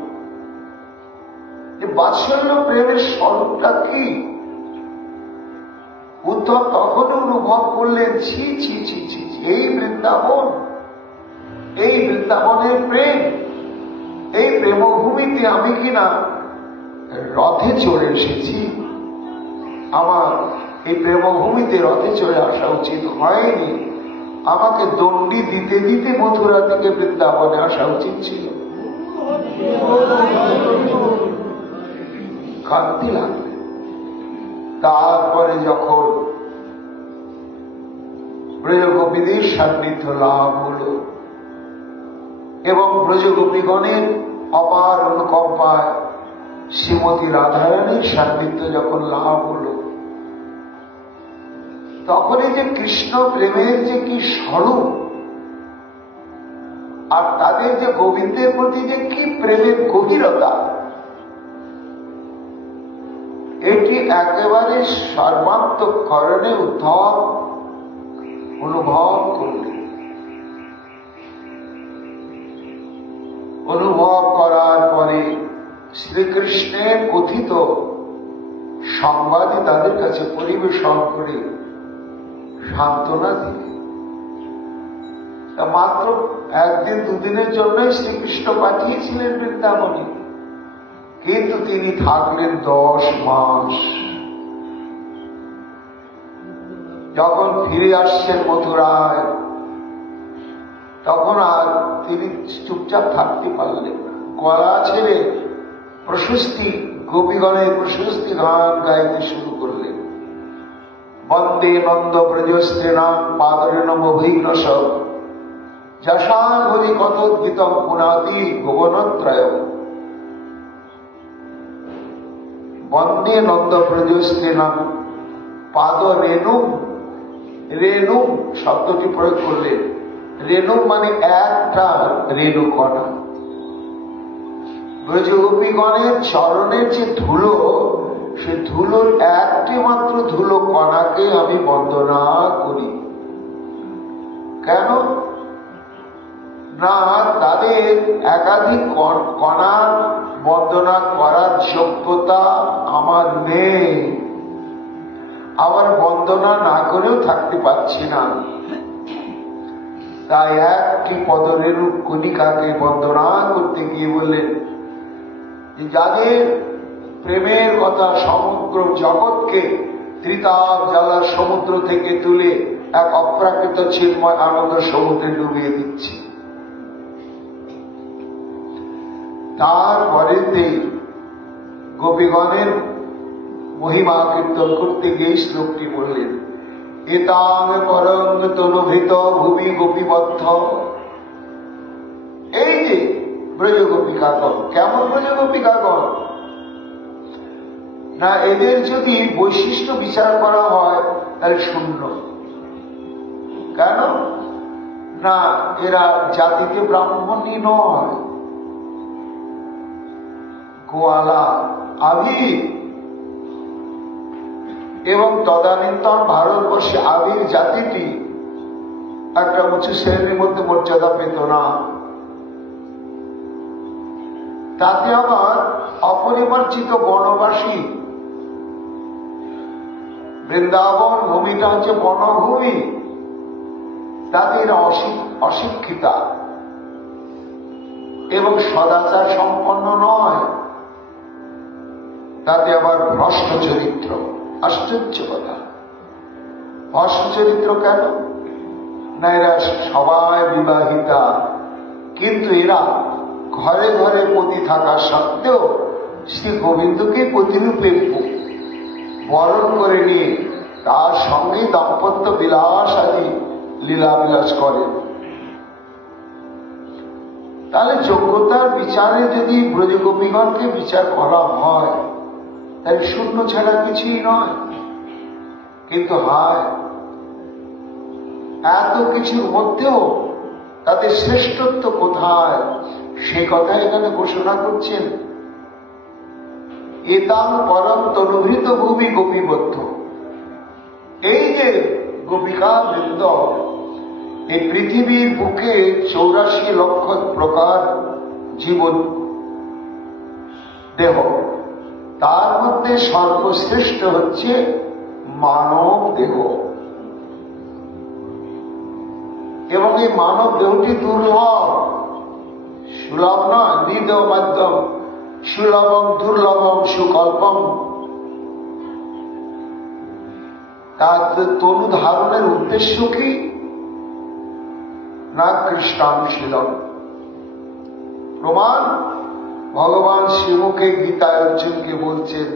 যে বাৎসল্য প্রেমের স্বরূপটা কি। উদ্ধব তখন অনুভব করলেন, ছি ছি ছি ছি, এই বৃন্দাবন, এই বৃন্দাবনের প্রেম, এই প্রেমভূমিতে আমি কিনা রথে চড়ে এসেছি। আমার এই প্রেমভূমিতে রথে চড়ে আসা উচিত হয়নি। আমাকে দণ্ডি দিতে দিতে মথুরা থেকে বৃন্দাবনে আসা উচিত ছিল। কাঁদতে লাগবে। তারপরে যখন ব্রজগোপীদের সান্নিধ্য লাভ হল এবং ব্রজগোপীগণের অপার অনুকম্পায় শ্রীমতী রাধারানীর সান্নিধ্য যখন লাভ হল, তখন এই যে কৃষ্ণ প্রেমের যে কি স্বরূপ, আর তাদের যে গোবিন্দের প্রতি যে কি প্রেমের গভীরতা, এটি একেবারে সর্বান্তঃকরণে উদ্ধব অনুভব করলেন। অনুভব করার পরে শ্রীকৃষ্ণের কথিত সংবাদই তাদের কাছে পরিবেশন করে সান্ত্বনা দিলেন। মাত্র একদিন দুদিনের জন্যই শ্রীকৃষ্ণ পাঠিয়েছিলেন বৃন্দাবনে, কিন্তু তিনি থাকলেন 10 মাস। যখন ফিরে আসছেন মথুরায়, তখন আর তিনি চুপচাপ থাকতে পারলেন না। গলা ছেড়ে প্রশস্তি, গোপীগণের প্রশস্তি গান গাইতে শুরু করলেন। বন্দে নন্দ ব্রজস্ত্রীণাং পাদরেণমভিনশ যশাঙ্ঘরি কথোদ্গীতম পুনাতি ভুবনত্রয়। বন্দে নন্দ ব্রজস্ত্রীণাং পাদ রেণু, রেণু শব্দটি প্রয়োগ করলেন। রেণু মানে একটা রেণু কণা। ব্রজগোপীগণের চরণের যে ধুলো, সে ধুলোর একটি মাত্র ধুলো কণাকে আমি বন্দনা করি। কেন না, তাদের একাধিক কণার বন্দনা করার যোগ্যতা আমার নেই, আবার বন্দনা না করেও থাকতে পারছি না। তাই একটি পদরেণু কণিকাকে বন্দনা করতে গিয়ে বললেন, যাদের প্রেমের কথা সমগ্র জগৎকে ত্রিতাপ জ্বালার সমুদ্র থেকে তুলে এক অপ্রাকৃত চিন্ময় আনন্দ সমুদ্রে ডুবিয়ে দিচ্ছে, তারপরেতে গোপীগণের মহিমা কীর্তন করতে গিয়ে শ্লোকটি বললেন, এতাং পরং তনুভৃত ভূমি গোপীবদ্ধ। এই যে ব্রজগোপিকাগণ, কেমন ব্রজগোপিকাগণ না, এদের যদি বৈশিষ্ট্য বিচার করা হয় তাহলে শূন্য। কেন না, এরা জাতিতে ব্রাহ্মণী নয়, গোয়ালা, আবির, এবং তদানীন্তন ভারতবর্ষে আবির জাতিটি একটা উঁচু শ্রেণীর মধ্যে মর্যাদা পেত না। তাতে আবার অপরিমার্জিত বনবাসী, বৃন্দাবন ভূমিটা হচ্ছে বনভূমি, তাতে এরা অশিক্ষিতা এবং সদাচার সম্পন্ন নয়, তাতে আবার ভ্রষ্ট চরিত্র। আশ্চর্য কথা, ভ্রষ্ট চরিত্র কেন না, এরা সবাই বিবাহিতা, কিন্তু এরা ঘরে ঘরে পতি থাকা সত্ত্বেও শ্রী গোবিন্দকে প্রতিরূপে বরণ করে নিয়ে তার সঙ্গে দাম্পত্য বিলাস আদি লীলাবিলাস করেন। তাহলে যোগ্যতার বিচারে যদি ব্রজগোপীগণকে বিচার করা হয় তাহলে শূন্য ছাড়া কিছুই নয়। কিন্তু হায়, এত কিছুর মধ্যেও তাদের শ্রেষ্ঠত্ব কোথায়, সে কথা এখানে ঘোষণা করছেন। এতাং পরম তনুভৃত ভূমি গোপীবদ্ধ। এই যে গোপিকা বৃন্দ, এই পৃথিবীর বুকে 84 লক্ষ প্রকার জীবন দেহ, তার মধ্যে সর্বশ্রেষ্ঠ হচ্ছে মানব দেহ, এবং এই মানব দেহটি দুর্লভ, সুলভ নয়, নিদ মাধ্যম, সুলভম দুর্লভম সুকল্পম। তার তনু ধারণের উদ্দেশ্য কি না, কৃষ্ণানুশীলন। প্রমাণ ভগবান শ্রীমুখে গীতায় অর্জুনকে বলছেন,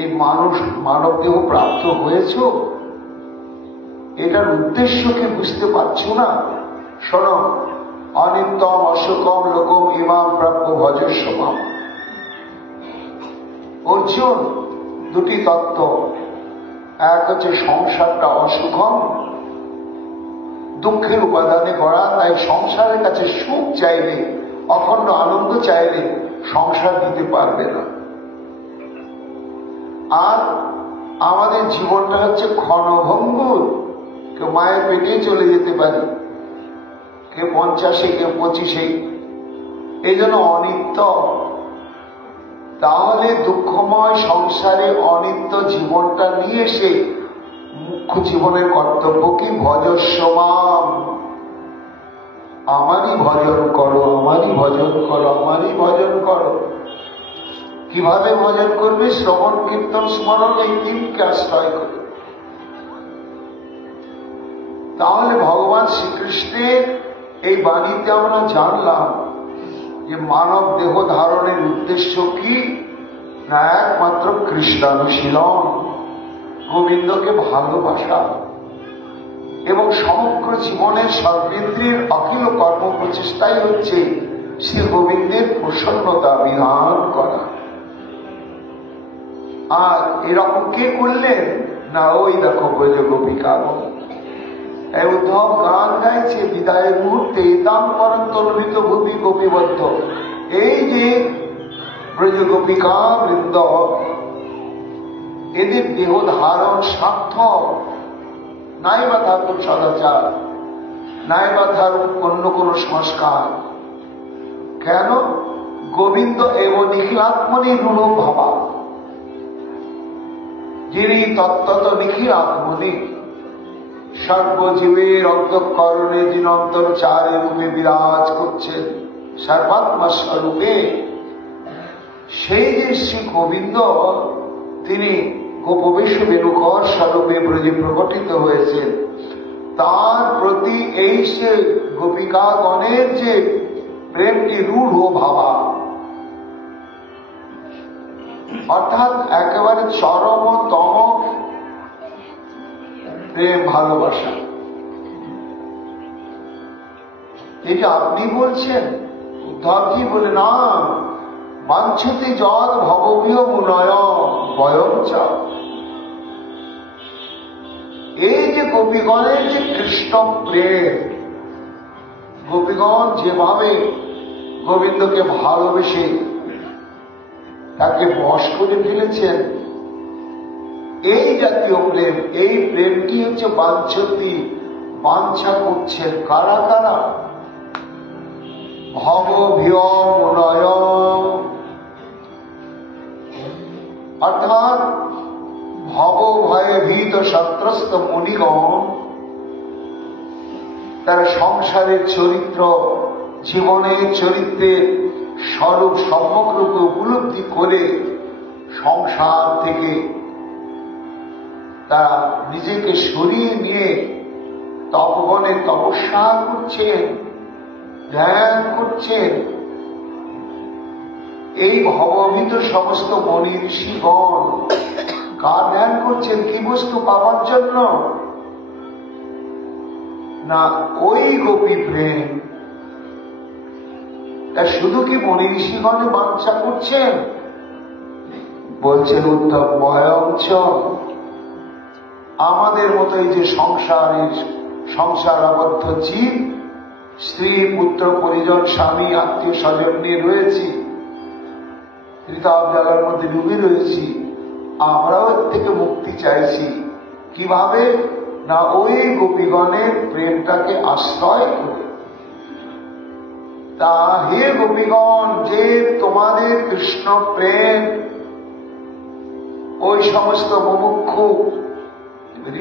এই মানব দেহ প্রাপ্ত হয়েছ, এটার উদ্দেশ্য কি বুঝতে পারছো না? শোনো, অনিত্যম অসুকম লোকম ইমাম প্রাপ্য ভজস্বমাম। অর্জুন, দুটি তত্ত্ব, এক হচ্ছে সংসারটা অসুখম, দুঃখের উপাদানে গড়া, তাই সংসারের কাছে সুখ চাইলে, অখণ্ড আনন্দ চাইলে সংসার দিতে পারবে না। আর আমাদের জীবনটা হচ্ছে ক্ষণভঙ্গুর, কেউ মায়ের পেটে চলে যেতে পারে, কেউ 50, কেউ 25, এই জন্য অনিত্য। তাহলে দুঃখময় সংসারে অনিত্য জীবনটা নিয়ে এসে মুখ্য জীবনের কর্তব্য কি? ভজস্বমাম, আমারই ভজন করো, আমারই ভজন করো, আমারই ভজন করো। কিভাবে ভজন করবে? শ্রবণ কীর্তন স্মরণ, এই তিনকে আশ্রয় করে। তাহলে ভগবান শ্রীকৃষ্ণের এই বাণীতে আমরা জানলাম যে মানব দেহ ধারণের উদ্দেশ্য কি না, একমাত্র কৃষ্ণানুশীলন, গোবিন্দকে ভালোবাসা, এবং সমগ্র জীবনের সর্বেন্দ্রিয়ের অখিল কর্ম প্রচেষ্টাই হচ্ছে শ্রী গোবিন্দের প্রসন্নতা বিধান করা। আর এরকম কে করলেন না, ওই দেখো ব্রজগোপিকা। এই উদ্ধব গান গাইছে বিদায়ের মুহূর্তে, এতাম পরম তনুভৃত ভূমি গোপীবদ্ধ। এই যে ব্রজ গোপিকা বৃন্দ, এদের দেহ ধারণ সার্থক, নাই বা তার কোন সদাচার, নাই বা তার অন্য কোন সংস্কার। কেন? গোবিন্দ এবং নিখিলাত্মনি রূঢ় ভাবা, যিনি তত্ত্বত নিখিলাত্মনি সর্বজীবের অন্তঃকরণে যিনি অন্তর্চারে রূপে বিরাজ করছেন, সর্বাত্মা স্বরূপে, সেই যে শ্রী গোবিন্দ তিনি গোপবেশ বেণুকর স্বরূপে ব্রজে প্রকটিত হয়েছেন, তার প্রতি এই সে গোপিকাগণের যে প্রেমটি রূঢ় ভাবা, অর্থাৎ একেবারে চরমতম প্রেম ভালোবাসা। এই যে আপনি বলছেন, উদ্ধবজি বলে না, বাঞ্ছতি যদ ভববিহ মুনয় বয়ঞ্চ। এই যে গোপীগণের যে কৃষ্ণ প্রেম, গোপীগণ যেভাবে গোবিন্দকে ভালোবেসে তাকে বশ করে ফেলেছেন, এই জাতীয় প্রেম, এই প্রেমটি হচ্ছে বাঞ্ছতি, বাঞ্ছা করছেন কারা কারা? ভবভিয় মুনয়, অর্থাৎ ভব ভয়ে ভীত সন্ত্রস্ত মুনিগণ, তারা সংসারের চরিত্র, জীবনের চরিত্রের স্বরূপ সম্যকরূপে উপলব্ধি করে সংসার থেকে তারা নিজেকে সরিয়ে নিয়ে তপবনে তপস্যা করছেন, ধ্যান করছেন। এই ভবভীত সমস্ত মনি ঋষিগণ কার ধ্যান করছেন? কি বস্তু পাওয়ার জন্য? না, ওই গোপী প্রেম। তা শুধু কি মনি ঋষিগণে বাঞ্ছা করছেন? বলছেন উদ্ধব, বয়ঞ্চ, আমাদের মতো এই যে সংসার আবদ্ধ জীব, স্ত্রী পুত্র পরিজন স্বামী আত্মীয় স্বজন নিয়ে রয়েছি, ঋতাব জালার মধ্যে ডুবে রয়েছি, আমরাও এর থেকে মুক্তি চাইছি। কিভাবে? না, ওই গোপীগণের প্রেমটাকে আশ্রয় করে। তা হে গোপীগণ, যে তোমাদের কৃষ্ণ প্রেম ওই সমস্ত মুমুক্ষু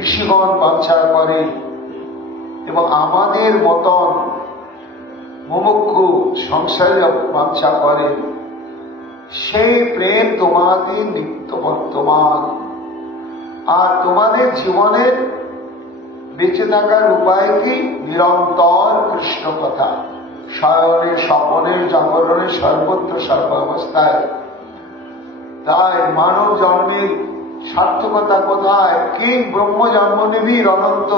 ঋষিগণ বাঞ্ছা করে, এবং আমাদের মতন মুমুক্ষু সংসারে বাঞ্ছা করে, সেই প্রেম তোমাদের নিত্য বর্তমান। আর তোমাদের জীবনের বেঁচে থাকার উপায় কি? নিরন্তর কৃষ্ণ কথা, শয়নে স্বপনে জাগরণে সর্বত্র সর্বাবস্থায়। তাই মানব জন্মের সার্থকতা কোথায়? কিং ব্রহ্ম জন্ম নিবিড় অনন্ত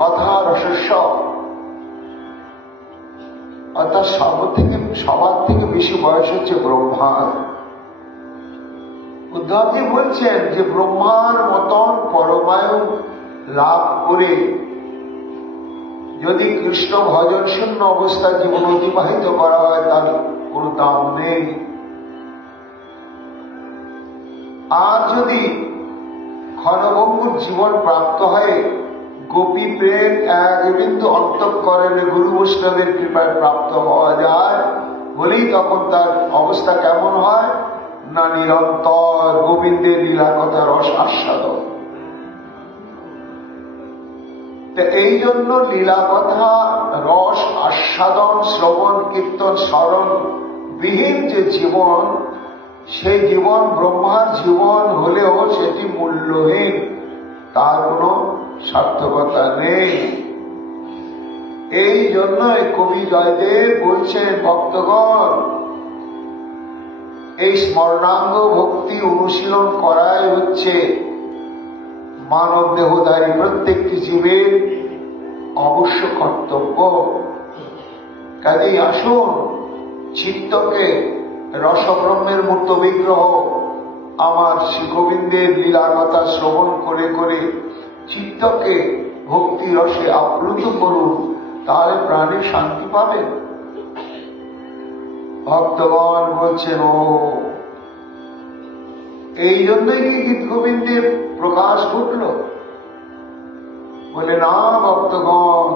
কথা রসস্ব, অর্থাৎ সবার থেকে বেশি বয়স হচ্ছে ব্রহ্মার। উদ্ধবজি বলছেন যে ব্রহ্মার মতন পরমায়ু লাভ করে যদি কৃষ্ণ ভজন শূন্য অবস্থায় জীবন অতিবাহিত করা হয়, তার কোন দাম নেই। আর যদি ক্ষণভঙ্গুর জীবন প্রাপ্ত হয়, গোপী প্রেম এক বিন্দু অন্তঃকরণে গুরু বৈষ্ণবের কৃপায় প্রাপ্ত হওয়া যায়, বলেই তখন তার অবস্থা কেমন হয়? না, নিরন্তর গোবিন্দের লীলা কথা রস আস্বাদন। এই জন্য লীলা কথা রস আস্বাদন, শ্রবণ কীর্তন স্মরণ বিহীন যে জীবন, সেই জীবন ব্রহ্মার জীবন হলেও সেটি মূল্যহীন, তার কোনো সার্থকতা নেই। এই জন্যই কবি জয়দেব বলছেন, ভক্তগণ, এই স্মরণাঙ্গ ভক্তি অনুশীলন করাই হচ্ছে মানব দেহধারী প্রত্যেকটি জীবের অবশ্য কর্তব্য। কাজেই আসুন, চিত্তকে রসব্রহ্মের মূর্ত বিগ্রহ আমার শ্রী গোবিন্দের লীলা কথা শ্রবণ করে করে চিত্তকে ভক্তি রসে আপ্লুত করুন, তাহলে প্রাণে শান্তি পাবেন। ভক্তগণ বলছেন, ও এই জন্যই কি গীত গোবিন্দের প্রকাশ ঘটল? বলে না ভক্তগণ,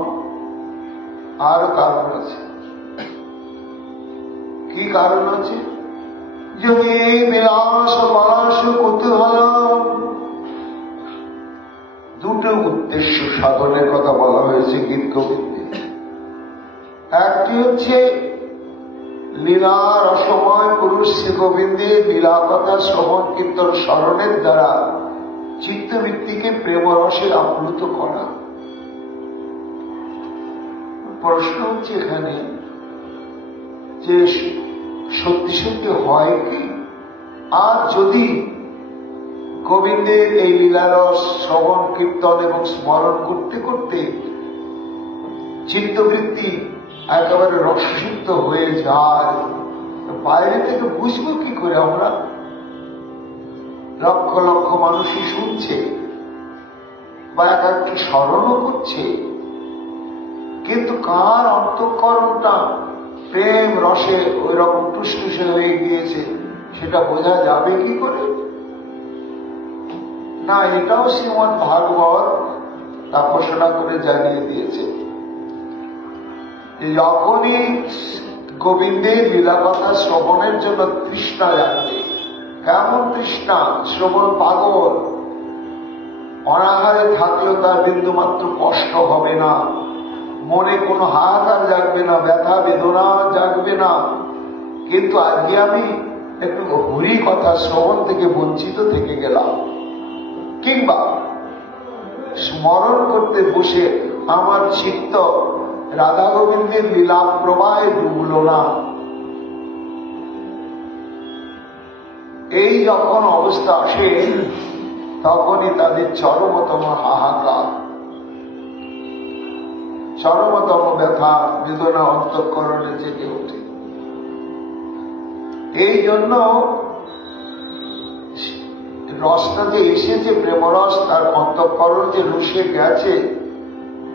আরো কারণ আছে। কি কারণ আছে? যদি এই বিলাস পলাশ কুতূহল দুটো উদ্দেশ্য সাধনের কথা বলা হয়েছে গীত গোবিন্দে। একটি হচ্ছে লীলা রসময় পুরুষ শ্রী গোবিন্দের লীলা কথা শ্রবণ কীর্তন স্মরণের দ্বারা চিত্তবৃত্তিকে প্রেমরসে আপ্লুত করা। প্রশ্ন হচ্ছে এখানে যে সত্যি সত্যি হয় কি? আর যদি গোবিন্দের এই লীলারস শ্রবণ কীর্তন এবং স্মরণ করতে করতে চিত্তবৃত্তি একেবারে রসসিক্ত হয়ে যায়, বাইরে থেকে বুঝবো কি করে আমরা? লক্ষ লক্ষ মানুষই শুনছে বা এক একটি স্মরণও করছে, কিন্তু কার অন্তঃকরণটা প্রেম রসে ওই রকম টুসটুসে হয়ে গিয়েছে সেটা বোঝা যাবে কি করে? না, এটাও শ্রীমদ্ ভাগবত তাপসনা করে জানিয়ে দিয়েছে যে যখনই গোবিন্দের লীলা কথা শ্রবণের জন্য তৃষ্ণা জাগবে, কেমন তৃষ্ণা! শ্রবণ পাগল, অনাহারে থাকলেও তার বিন্দুমাত্র কষ্ট হবে না, মনে কোনো হাহাকার জাগবে না, ব্যথা বেদনা জাগবে না। কিন্তু আজকে আমি একটু হরি কথা শ্রবণ থেকে বঞ্চিত থেকে গেলাম, কিংবা স্মরণ করতে বসে আমার চিত্ত রাধা গোবিন্দের লীলা প্রবাহে ডুবল না। এই যখন অবস্থা আসে তখনই তাদের চরমতম হাহাকার, চরমতম ব্যথা বেদনা অন্তঃকরণে জেগে ওঠে। এই জন্য রসটা যে এসেছে প্রেমরস, তার অন্তঃকরণ যে রসে গেছে,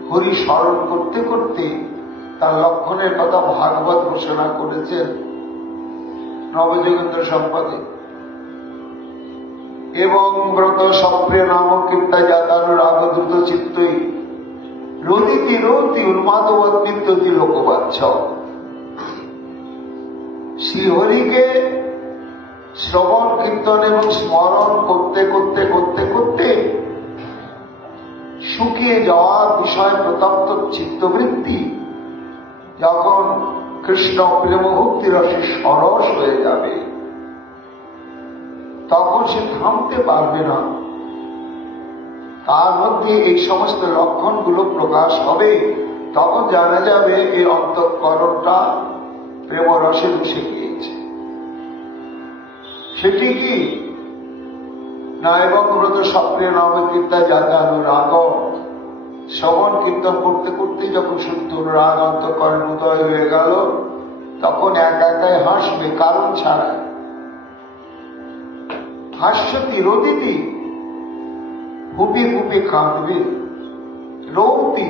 হরি স্মরণ করতে করতে তার লক্ষণের কথা ভাগবত ঘোষণা করেছেন নবযোগেন্দ্র সম্পদে। এবং ব্রত সপ্রিয় নাম কীর্তা জাতানুরাগ দ্রুত চিত্তই রোদিতি রোতি উন্মাদবৎ বিদ্যতি লোকবাচ্ছ। শ্রীহরিকে শ্রবণ কীর্তন এবং স্মরণ করতে করতে করতে করতে শুকিয়ে যাওয়া বিষয় প্রতপ্ত চিত্তবৃত্তি যখন কৃষ্ণ প্রেম ভক্তি রসে সরস হয়ে যাবে, তখন সে থামতে পারবে না। তার মধ্যে এই সমস্ত লক্ষণগুলো প্রকাশ হবে, তখন জানা যাবে এই অন্তঃকরণটা প্রেমরসে বসে গিয়েছে। সেটি কি না? এবং ব্রত সপ্রিয় নাম কীর্তা জাতানুরাগ, শ্রবণ কীর্তন করতে করতে যখন শুদ্ধ রাগ অন্তঃকরণ উদয় হয়ে গেল, তখন একা একাই হাসবে কারণ ছাড়া। হাস্যতি রোদিতি, ফুপি ফুপি কাঁদবে, রৌতি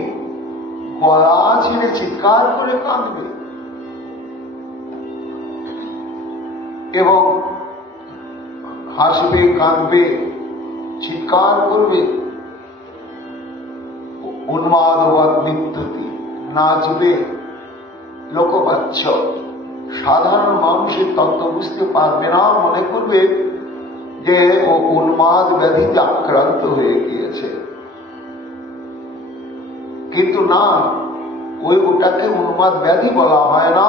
গলা ছেড়ে চিৎকার করে কাঁদবে, এবং হাসবে কাঁদবে চিৎকার করবে। উন্মাদবৎ নৃত্যতি, নাচবে লোকবাচ্ছ। সাধারণ মানুষের তত্ত্ব বুঝতে পারবে না, মনে করবে যে ও উন্মাদ ব্যাধিতে আক্রান্ত হয়ে গিয়েছে। কিন্তু না, ওটাকে উন্মাদ ব্যাধি বলা হয় না,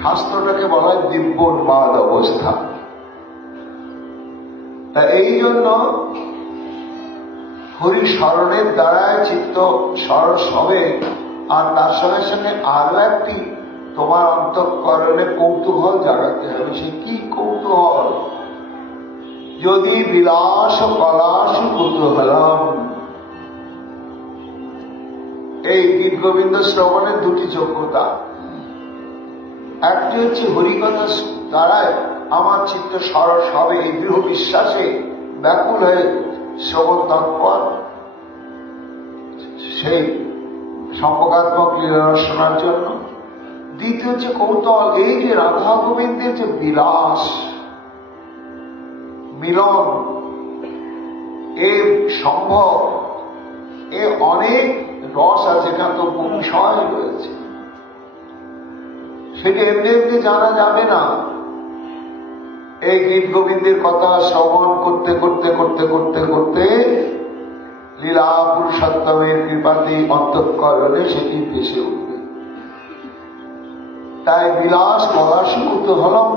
শাস্ত্রটাকে বলা হয় দিব্য উন্মাদ অবস্থা। তা এই জন্য হরি স্মরণের দ্বারা চিত্ত সরস হবে। আর তার সঙ্গে সঙ্গে আরো একটি তোমার অন্তঃকরণে কৌতূহল জাগাতে হবে। সে কি কৌতূহল? যদি বিলাস পলাশ কুতূহলম। এই গীত গোবিন্দ শ্রবণের দুটি যোগ্যতা। একটি হচ্ছে হরিকথা দ্বারায় আমার চিত্ত সরস হবে, এই দৃঢ় বিশ্বাসে ব্যাকুল হয়ে শ্রবণ তৎপর সেই সম্পর্কাত্মক লীলা শোনার জন্য। দ্বিতীয় হচ্ছে কৌতূহল, এই যে রাধা গোবিন্দের যে বিলাস মিলন এ সম্ভব, এ অনেক রস আছে, এখানে তো বিষয় রয়েছে, সেটা এমনি এমনি জানা যাবে না। এই গীত গোবিন্দের কথা শ্রবণ করতে করতে করতে করতে করতে লীলা পুরুষোত্তমের কৃপাতে অন্তঃকরণে সেটি ভেসে উঠবে। তাই বিলাস কলাসী কুতূহলম,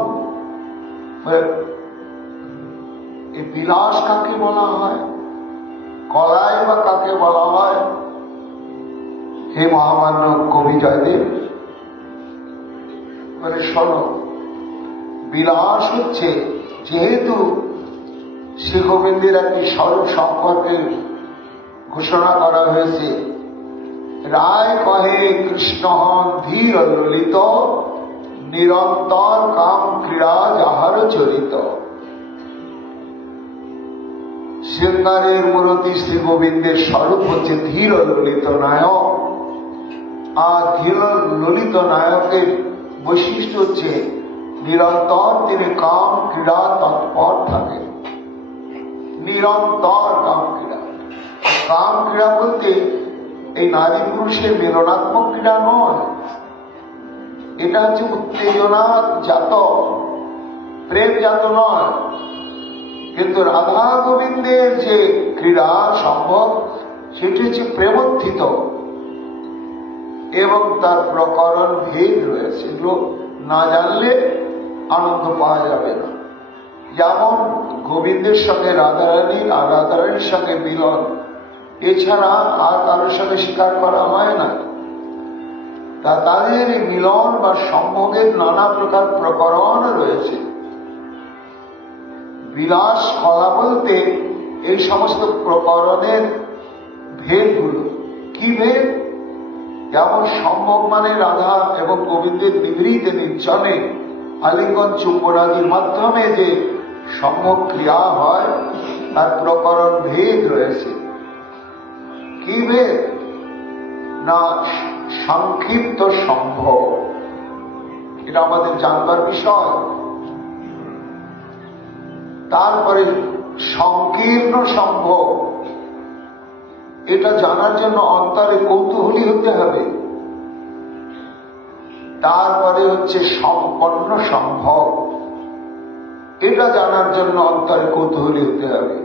এই বিলাস কাকে বলা হয়, কলাই বা কাকে বলা হয়? হে মহামান্য কবি জয়দেব, শোনো, বিলাস হচ্ছে, যেহেতু শ্রী গোবিন্দের একটি স্বরূপ সম্পর্কে ঘোষণা করা হয়েছে, রায় কহে কৃষ্ণ হন ধীর ললিত, নিরন্তর কাম ক্রীড়া যাহার চরিত। শৃঙ্গারের মূরতি শ্রী গোবিন্দের স্বরূপ হচ্ছে ধীর ললিত নায়ক, আর ধীর ললিত নায়কের বৈশিষ্ট্য হচ্ছে নিরন্তর তিনি কাম ক্রীড়া তৎপর থাকেন। নিরন্তর কাম ক্রীড়া, কাম ক্রীড়া বলতে এই নারী পুরুষের মিলনাত্মক ক্রীড়া নয়, এটা হচ্ছে উত্তেজনা জাত, প্রেম জাত নয়। কিন্তু রাধা গোবিন্দের যে ক্রীড়া সম্ভব সেটি হচ্ছে প্রেমোত্থিত, এবং তার প্রকরণ ভেদ রয়েছে, এগুলো না জানলে আনন্দ পাওয়া যাবে না। যেমন গোবিন্দের সঙ্গে রাধারানীর আর রাধারানীর সঙ্গে মিলন, এছাড়া আর কারোর সঙ্গে স্বীকার করা হয় না। তা তাদের মিলন বা সম্ভোগের নানা প্রকার প্রকরণ রয়েছে। বিলাস কলা বলতে এই সমস্ত প্রকরণের ভেদগুলো। কি ভেদ? যেমন সম্ভোগ মানে রাধা এবং গোবিন্দের নিভৃত নির্জনে আলিঙ্গন চুম্বনাদির মাধ্যমে যে সম্ভোগ ক্রিয়া হয় তার প্রকরণ ভেদ রয়েছে। কি ভেদ? না সংক্ষিপ্ত সম্ভোগ, এটা আমাদের জানবার বিষয়। তারপরে সংকীর্ণ সম্ভোগ, এটা জানার জন্য অন্তরে কৌতূহলী হতে হবে। তারপরে হচ্ছে সম্পন্ন সম্ভব, এটা জানার জন্য অন্তরে কৌতূহলী হতে হবে।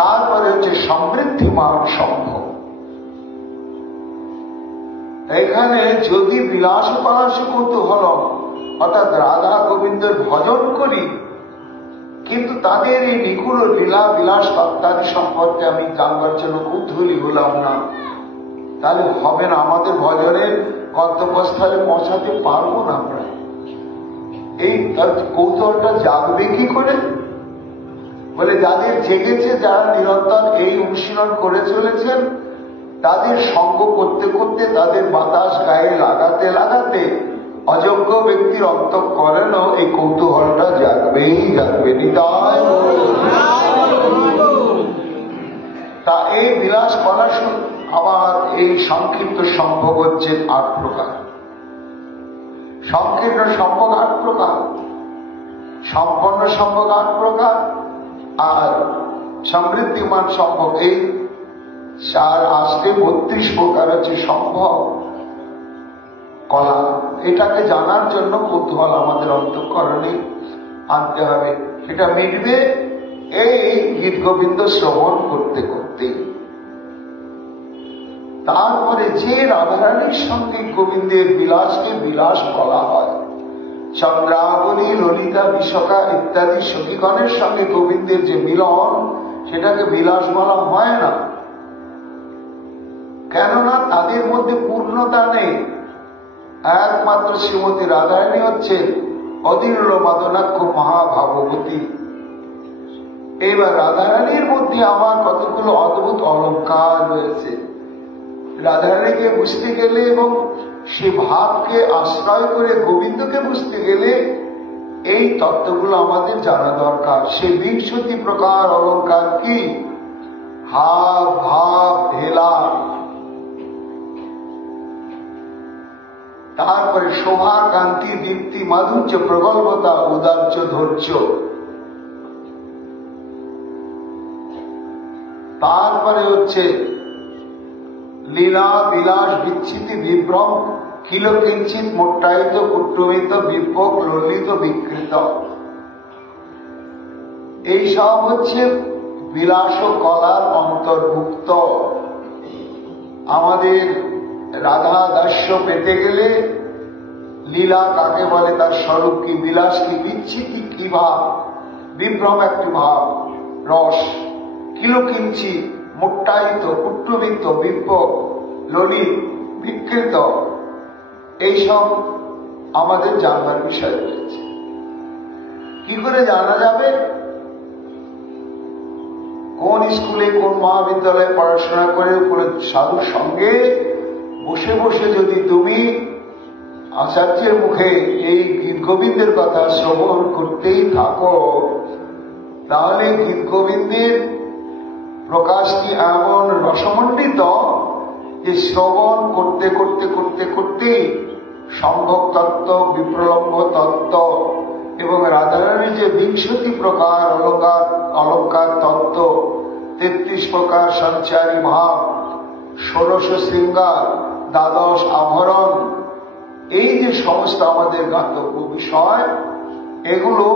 তারপরে হচ্ছে সমৃদ্ধিমান সম্ভব। এখানে যদি বিলাস পালাস কৌতূহল, অর্থাৎ রাধা গোবিন্দের ভজন করি, কিন্তু তাদের এই নিগুড় লীলা বিলাস তত্ত্বাদি সম্পর্কে আমি জানবার জন্য কৌতূহলী হলাম না, তাহলে হবে না, আমাদের ভজনের গন্তব্যস্থলে পৌঁছাতে পারবো না আমরা। এই কৌতূহলটা জাগবে কি করে? বলে যাদের জেগেছে, যারা নিরন্তর এই অনুশীলন করে চলেছেন, তাদের সঙ্গ করতে করতে, তাদের বাতাস গায়ে লাগাতে লাগাতে অযোগ্য ব্যক্তির অন্তঃকরণেও এই কৌতূহলটা জাগবেই জাগবে। নিতাই তা এই বিলাস কলা। আবার এই সংক্ষিপ্ত সম্ভোগ হচ্ছে 8 প্রকার। সংকীর্ণ সম্ভোগ 8 প্রকার, সম্পন্ন সম্ভোগ 8 প্রকার, আর সমৃদ্ধিমান সম্ভোগ এই 4 আসতে 32 প্রকার হচ্ছে সম্ভব কলা। এটাকে জানার জন্য কৌতূহল আমাদের অন্তঃকরণে আনতে হবে। সেটা মিটবে এই গীত গোবিন্দ শ্রবণ করতে করতে। তারপরে যে রাধারানীর সঙ্গে গোবিন্দের বিলাসকে বিলাস বলা হয়, চন্দ্রাবলী, ললিতা, বিশাখা ইত্যাদি সখীগণের সঙ্গে গোবিন্দের যে মিলন, সেটাকে বিলাস বলা হয় না। কেননা তাদের মধ্যে পূর্ণতা নেই। একমাত্র শ্রীমতী রাধারানী হচ্ছে অধীর মাদনাক্ষ মহাভাবতী। এইবার রাধারানীর মধ্যে আমার কতগুলো অদ্ভুত অলঙ্কার রয়েছে। রাধারানীকে বুঝতে গেলে এবং সে ভাবকে আশ্রয় করে গোবিন্দকে বুঝতে গেলে এই তত্ত্বগুলো আমাদের জানা দরকার। সে 20 প্রকার অলঙ্কার কি? হাব, ভাব, ভেলা, তারপরে শোভা, কান্তি, দীপ্তি, মাধুর্য, প্রগল্ভতা, উদার্য, ধৈর্য, তারপরে হচ্ছে লীলা, বিলাস, বিচ্ছিতি, বিভ্রম, কিলকিঞ্চিত, মোট্টায়িত, কুট্টুমিত, বিভোগ, ললিত, বিকৃত। এইসব হচ্ছে বিলাস কলার অন্তর্ভুক্ত। আমাদের রাধা দাস্য পেতে গেলে লীলা কাকে বলে, তার স্বরূপ কি, বিলাস কি, বিচ্ছিতি কি ভাব, বিভ্রম একটি ভাব, রস, কিলকিঞ্চিত, মোট্টায়িত, কুট্টুমিত, বিভোগ, ললিত, বিকৃত, এইসব আমাদের জানবার বিষয় রয়েছে। কি করে জানা যাবে? কোন স্কুলে, কোন মহাবিদ্যালয়ে পড়াশোনা করে সাধুর সঙ্গে বসে বসে যদি তুমি আচার্যের মুখে এই গীত গোবিন্দের কথা শ্রবণ করতেই থাকো, তাহলে গীত গোবিন্দের প্রকাশটি এমন রসমণ্ডিত যে শ্রবণ করতে করতে করতে করতে সম্ভব তত্ত্ব, বিপ্রলম্ব তত্ত্ব এবং রাধারানীর যে 20 প্রকার অলঙ্কার তত্ত্ব, 33 প্রকার সঞ্চারী ভাব, 16 শৃঙ্গার, 12 আভরণ, এই যে সমস্ত আমাদের জ্ঞাতব্য বিষয়, এগুলো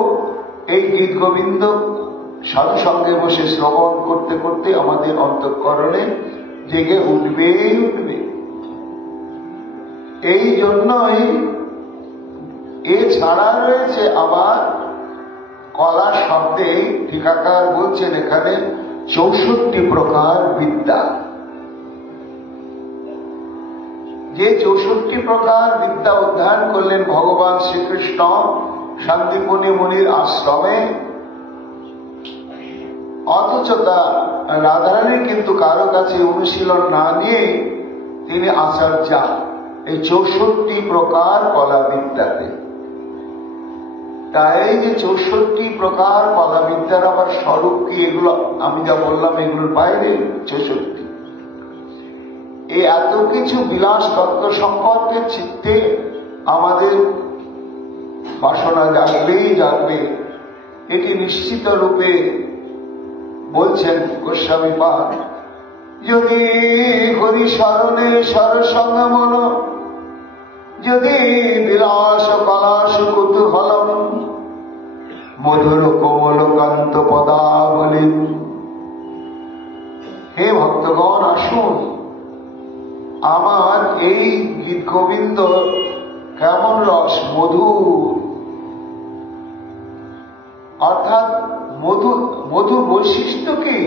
এই গীত গোবিন্দ সাধু সঙ্গে বসে শ্রবণ করতে করতে আমাদের অন্তঃকরণে জেগে উঠবেই উঠবে। এই জন্যই এছাড়া রয়েছে আবার কলা শব্দে টিকাকার বলছেন এখানে 64 প্রকার বিদ্যা। যে 64 প্রকার বিদ্যা অধ্যয়ন করলেন ভগবান শ্রীকৃষ্ণ শান্তিপুনি মুনির আশ্রমে, অথচ তা রাধারানী কিন্তু কারো কাছে অনুশীলন না নিয়ে তিনি আচার্য এই 64 প্রকার কলা বিদ্যাতে। তাই যে 64 প্রকার কলা বিদ্যার আবার স্বরূপ কি, এগুলো আমি যা বললাম এগুলোর বাইরে 64। এই এত কিছু বিলাস তত্ত্ব সম্পর্কে চিত্তে আমাদের বাসনা জাগলেই জাগবে, এটি নিশ্চিত রূপে বলছেন গোস্বামী পাদ। যদি হরি স্মরণে সরসঙ্গ মন, যদি বিলাস কলাস কুতূহলম, মধুর কোমল কান্ত পদাবলী। হে ভক্তগণ, আসুন আমার এই গীত গোবিন্দ কেমন রস, মধু, অর্থাৎ মধুর বৈশিষ্ট্য কি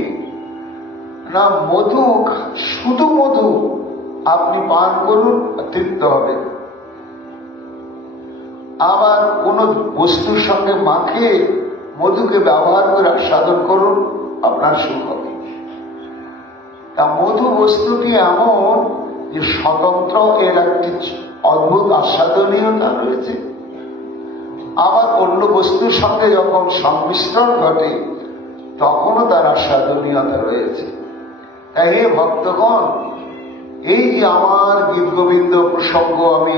না, মধু শুধু মধু আপনি পান করুন, তৃপ্ত হবে। আবার কোন বস্তুর সঙ্গে মাখে মধুকে ব্যবহার করে আস্বাদন করুন, আপনার সুখ হবে। তা মধু বস্তুটি এমন যে স্বতন্ত্র, এর একটি অদ্ভুত আস্বাদনীয়তা রয়েছে। আবার অন্য বস্তুর সঙ্গে যখন সংমিশ্রণ ঘটে তখনও তার আস্বাদনীয়তা রয়েছে। তাই হে ভক্তগণ, এই যে আমার গীত গোবিন্দ প্রসঙ্গ আমি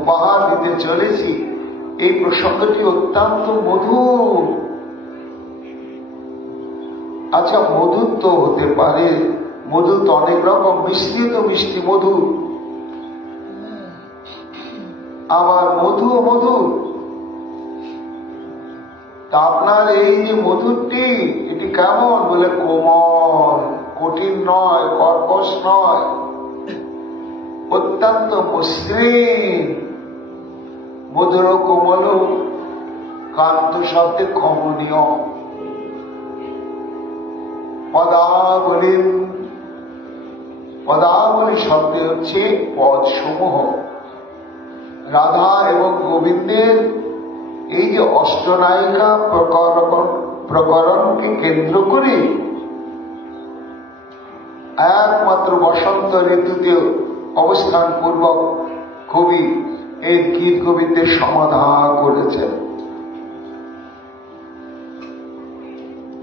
উপহার দিতে চলেছি, এই প্রসঙ্গটি অত্যন্ত মধুর। আচ্ছা, মধুর তো হতে পারে, মধু তো অনেক রকম, মিশ্রিত মিষ্টি মধু, আবার মধু মধু। তা আপনার এই যে মধুরটি, এটি কেমন বলে, কোমল, কঠিন নয়, কর্কশ নয়, অত্যন্ত মসৃণ, মধুর কোমল, কান্ত শব্দে কমনীয়। পদাবলী, পদাবলী শব্দে হচ্ছে পদ সমূহ। রাধা এবং গোবিন্দের এই যে অষ্টনায়িকা প্রকরণকে কেন্দ্র করে একমাত্র বসন্ত ঋতুতে অবস্থান পূর্বক কবি এই গীত গোবিন্দের সমাধান করেছেন।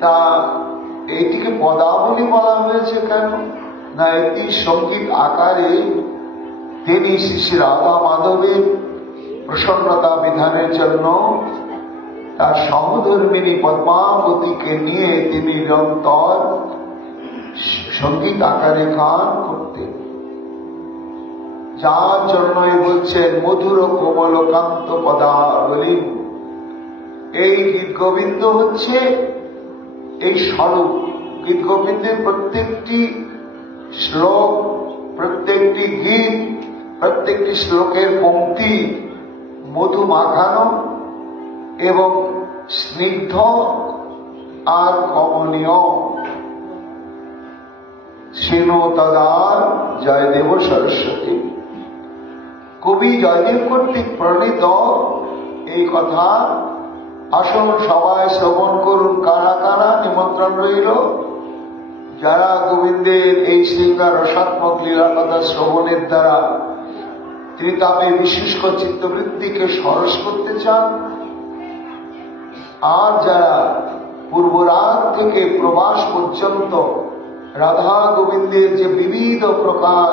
তা এইটিকে পদাবলী বলা হয়েছে কেন না, এটি সঙ্গীত আকারে তিনি শ্রী শ্রী রাধা মাধবের প্রসন্নতা বিধানের জন্য তার সমধর্মিনী পদ্মাবতীকে নিয়ে তিনি নিরন্তর সঙ্গীত আকারে গান করতেন, যার জন্যই বলছেন মধুর কোমল কান্ত পদাবলী। এই গীত গোবিন্দ হচ্ছে এই স্বরূপ। গীত গোবিন্দের প্রত্যেকটি শ্লোক, প্রত্যেকটি গীত, প্রত্যেকটি শ্লোকের পংক্তি মধু মাখানো এবং স্নিগ্ধ আর কমনীয়। শ্রীনো তদার জয়দেব সরস্বতী। কবি জয়দেব কর্তৃক প্রণীত এই কথা আসুন সবাই শ্রবণ করুন। কারা কারা নিমন্ত্রণ রইল, যারা গোবিন্দের এই শৃঙ্গার রসাত্মক লীলা কথা শ্রবণের দ্বারা ত্রিতাপে বিশুষ্ক চিত্তবৃত্তিকে সরস করতে চান, আর যারা পূর্বরাগ থেকে প্রবাস পর্যন্ত রাধা গোবিন্দের যে বিবিধ প্রকার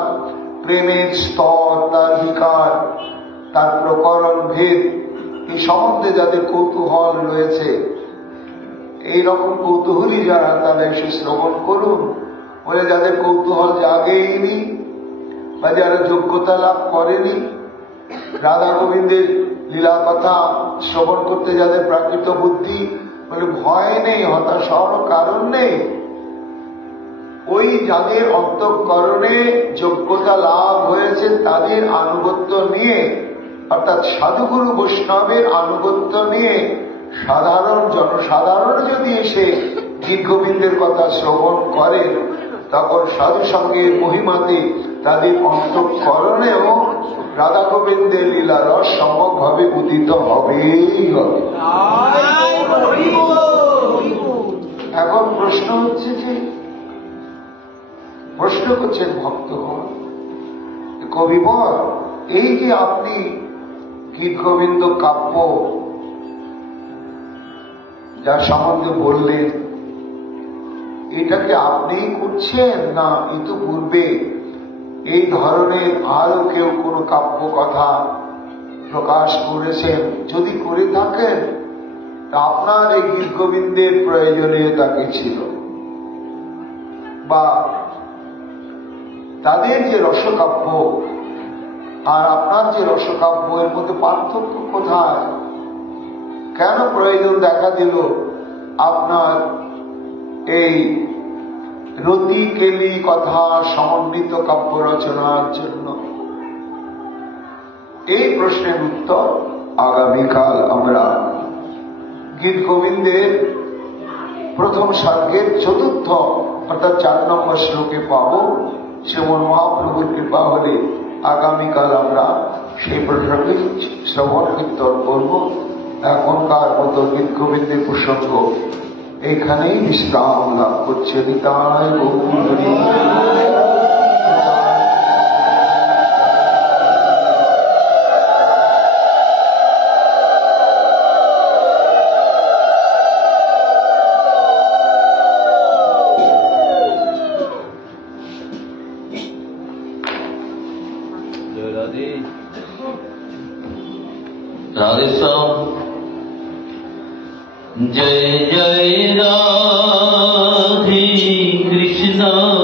প্রেমের স্তর, তার বিকার, তার প্রকরণ ভেদ, এই সম্বন্ধে যাদের কৌতূহল রয়েছে, এইরকম কৌতূহলী যারা, তারা এসে শ্রবণ করুন। বলে যাদের কৌতূহল জাগেইনি বা যারা যোগ্যতা লাভ করেনি, রাধা গোবিন্দের লীলা কথা শ্রবণ করতে যাদের প্রাকৃত বুদ্ধি, বলে ভয় নেই, হতাশ হওয়ার কারণ নেই। ওই যাদের অন্তঃকরণে যোগ্যতা লাভ হয়েছে তাদের আনুগত্য নিয়ে, অর্থাৎ সাধুগুরু বৈষ্ণবের আনুগত্য নিয়ে সাধারণ জনসাধারণ যদি এসে গীত গোবিন্দের কথা শ্রবণ করেন, তখন সাধু সঙ্গের মহিমাতে তাদের অন্তঃকরণেও রাধা গোবিন্দের লীলা রস সম্যকভাবে উদিত হবেই হবে। এখন প্রশ্ন হচ্ছে যে, প্রশ্ন করছেন ভক্তগণ, কবিবর, এই যে আপনি গীত গোবিন্দ কাব্য যার সম্বন্ধে বললেন, এটাকে আপনি করছেন না ইতিপূর্বে এই ধরনের আরো কেউ কোনো কাব্য কথা প্রকাশ করেছেন? যদি করে থাকেন, আপনার এই গীত গোবিন্দের প্রয়োজনীয়তা কি ছিল, বা তাদের যে রসকাব্য আর আপনার যে রসকাব্য, এর মধ্যে পার্থক্য কোথায়? কেন প্রয়োজন দেখা দিল আপনার এই রতি কেলি কথা সমন্বিত কাব্য রচনার জন্য? এই প্রশ্নের উত্তর আগামীকাল আমরা গীত গোবিন্দের প্রথম সর্গের চতুর্থ অর্থাৎ 4 নম্বর শ্লোকে পাব। শ্রীমন মহাপ্রভুর কৃপা হলে আগামীকাল আমরা সেই প্রশ্নটি শ্রবণ কীর্তন করব। এখনকার মতো গীত গোবিন্দের প্রসঙ্গ এখানেই বিশ্রাম লাভ করছে। নিতাই গৌর। जय जय राधे कृष्णा।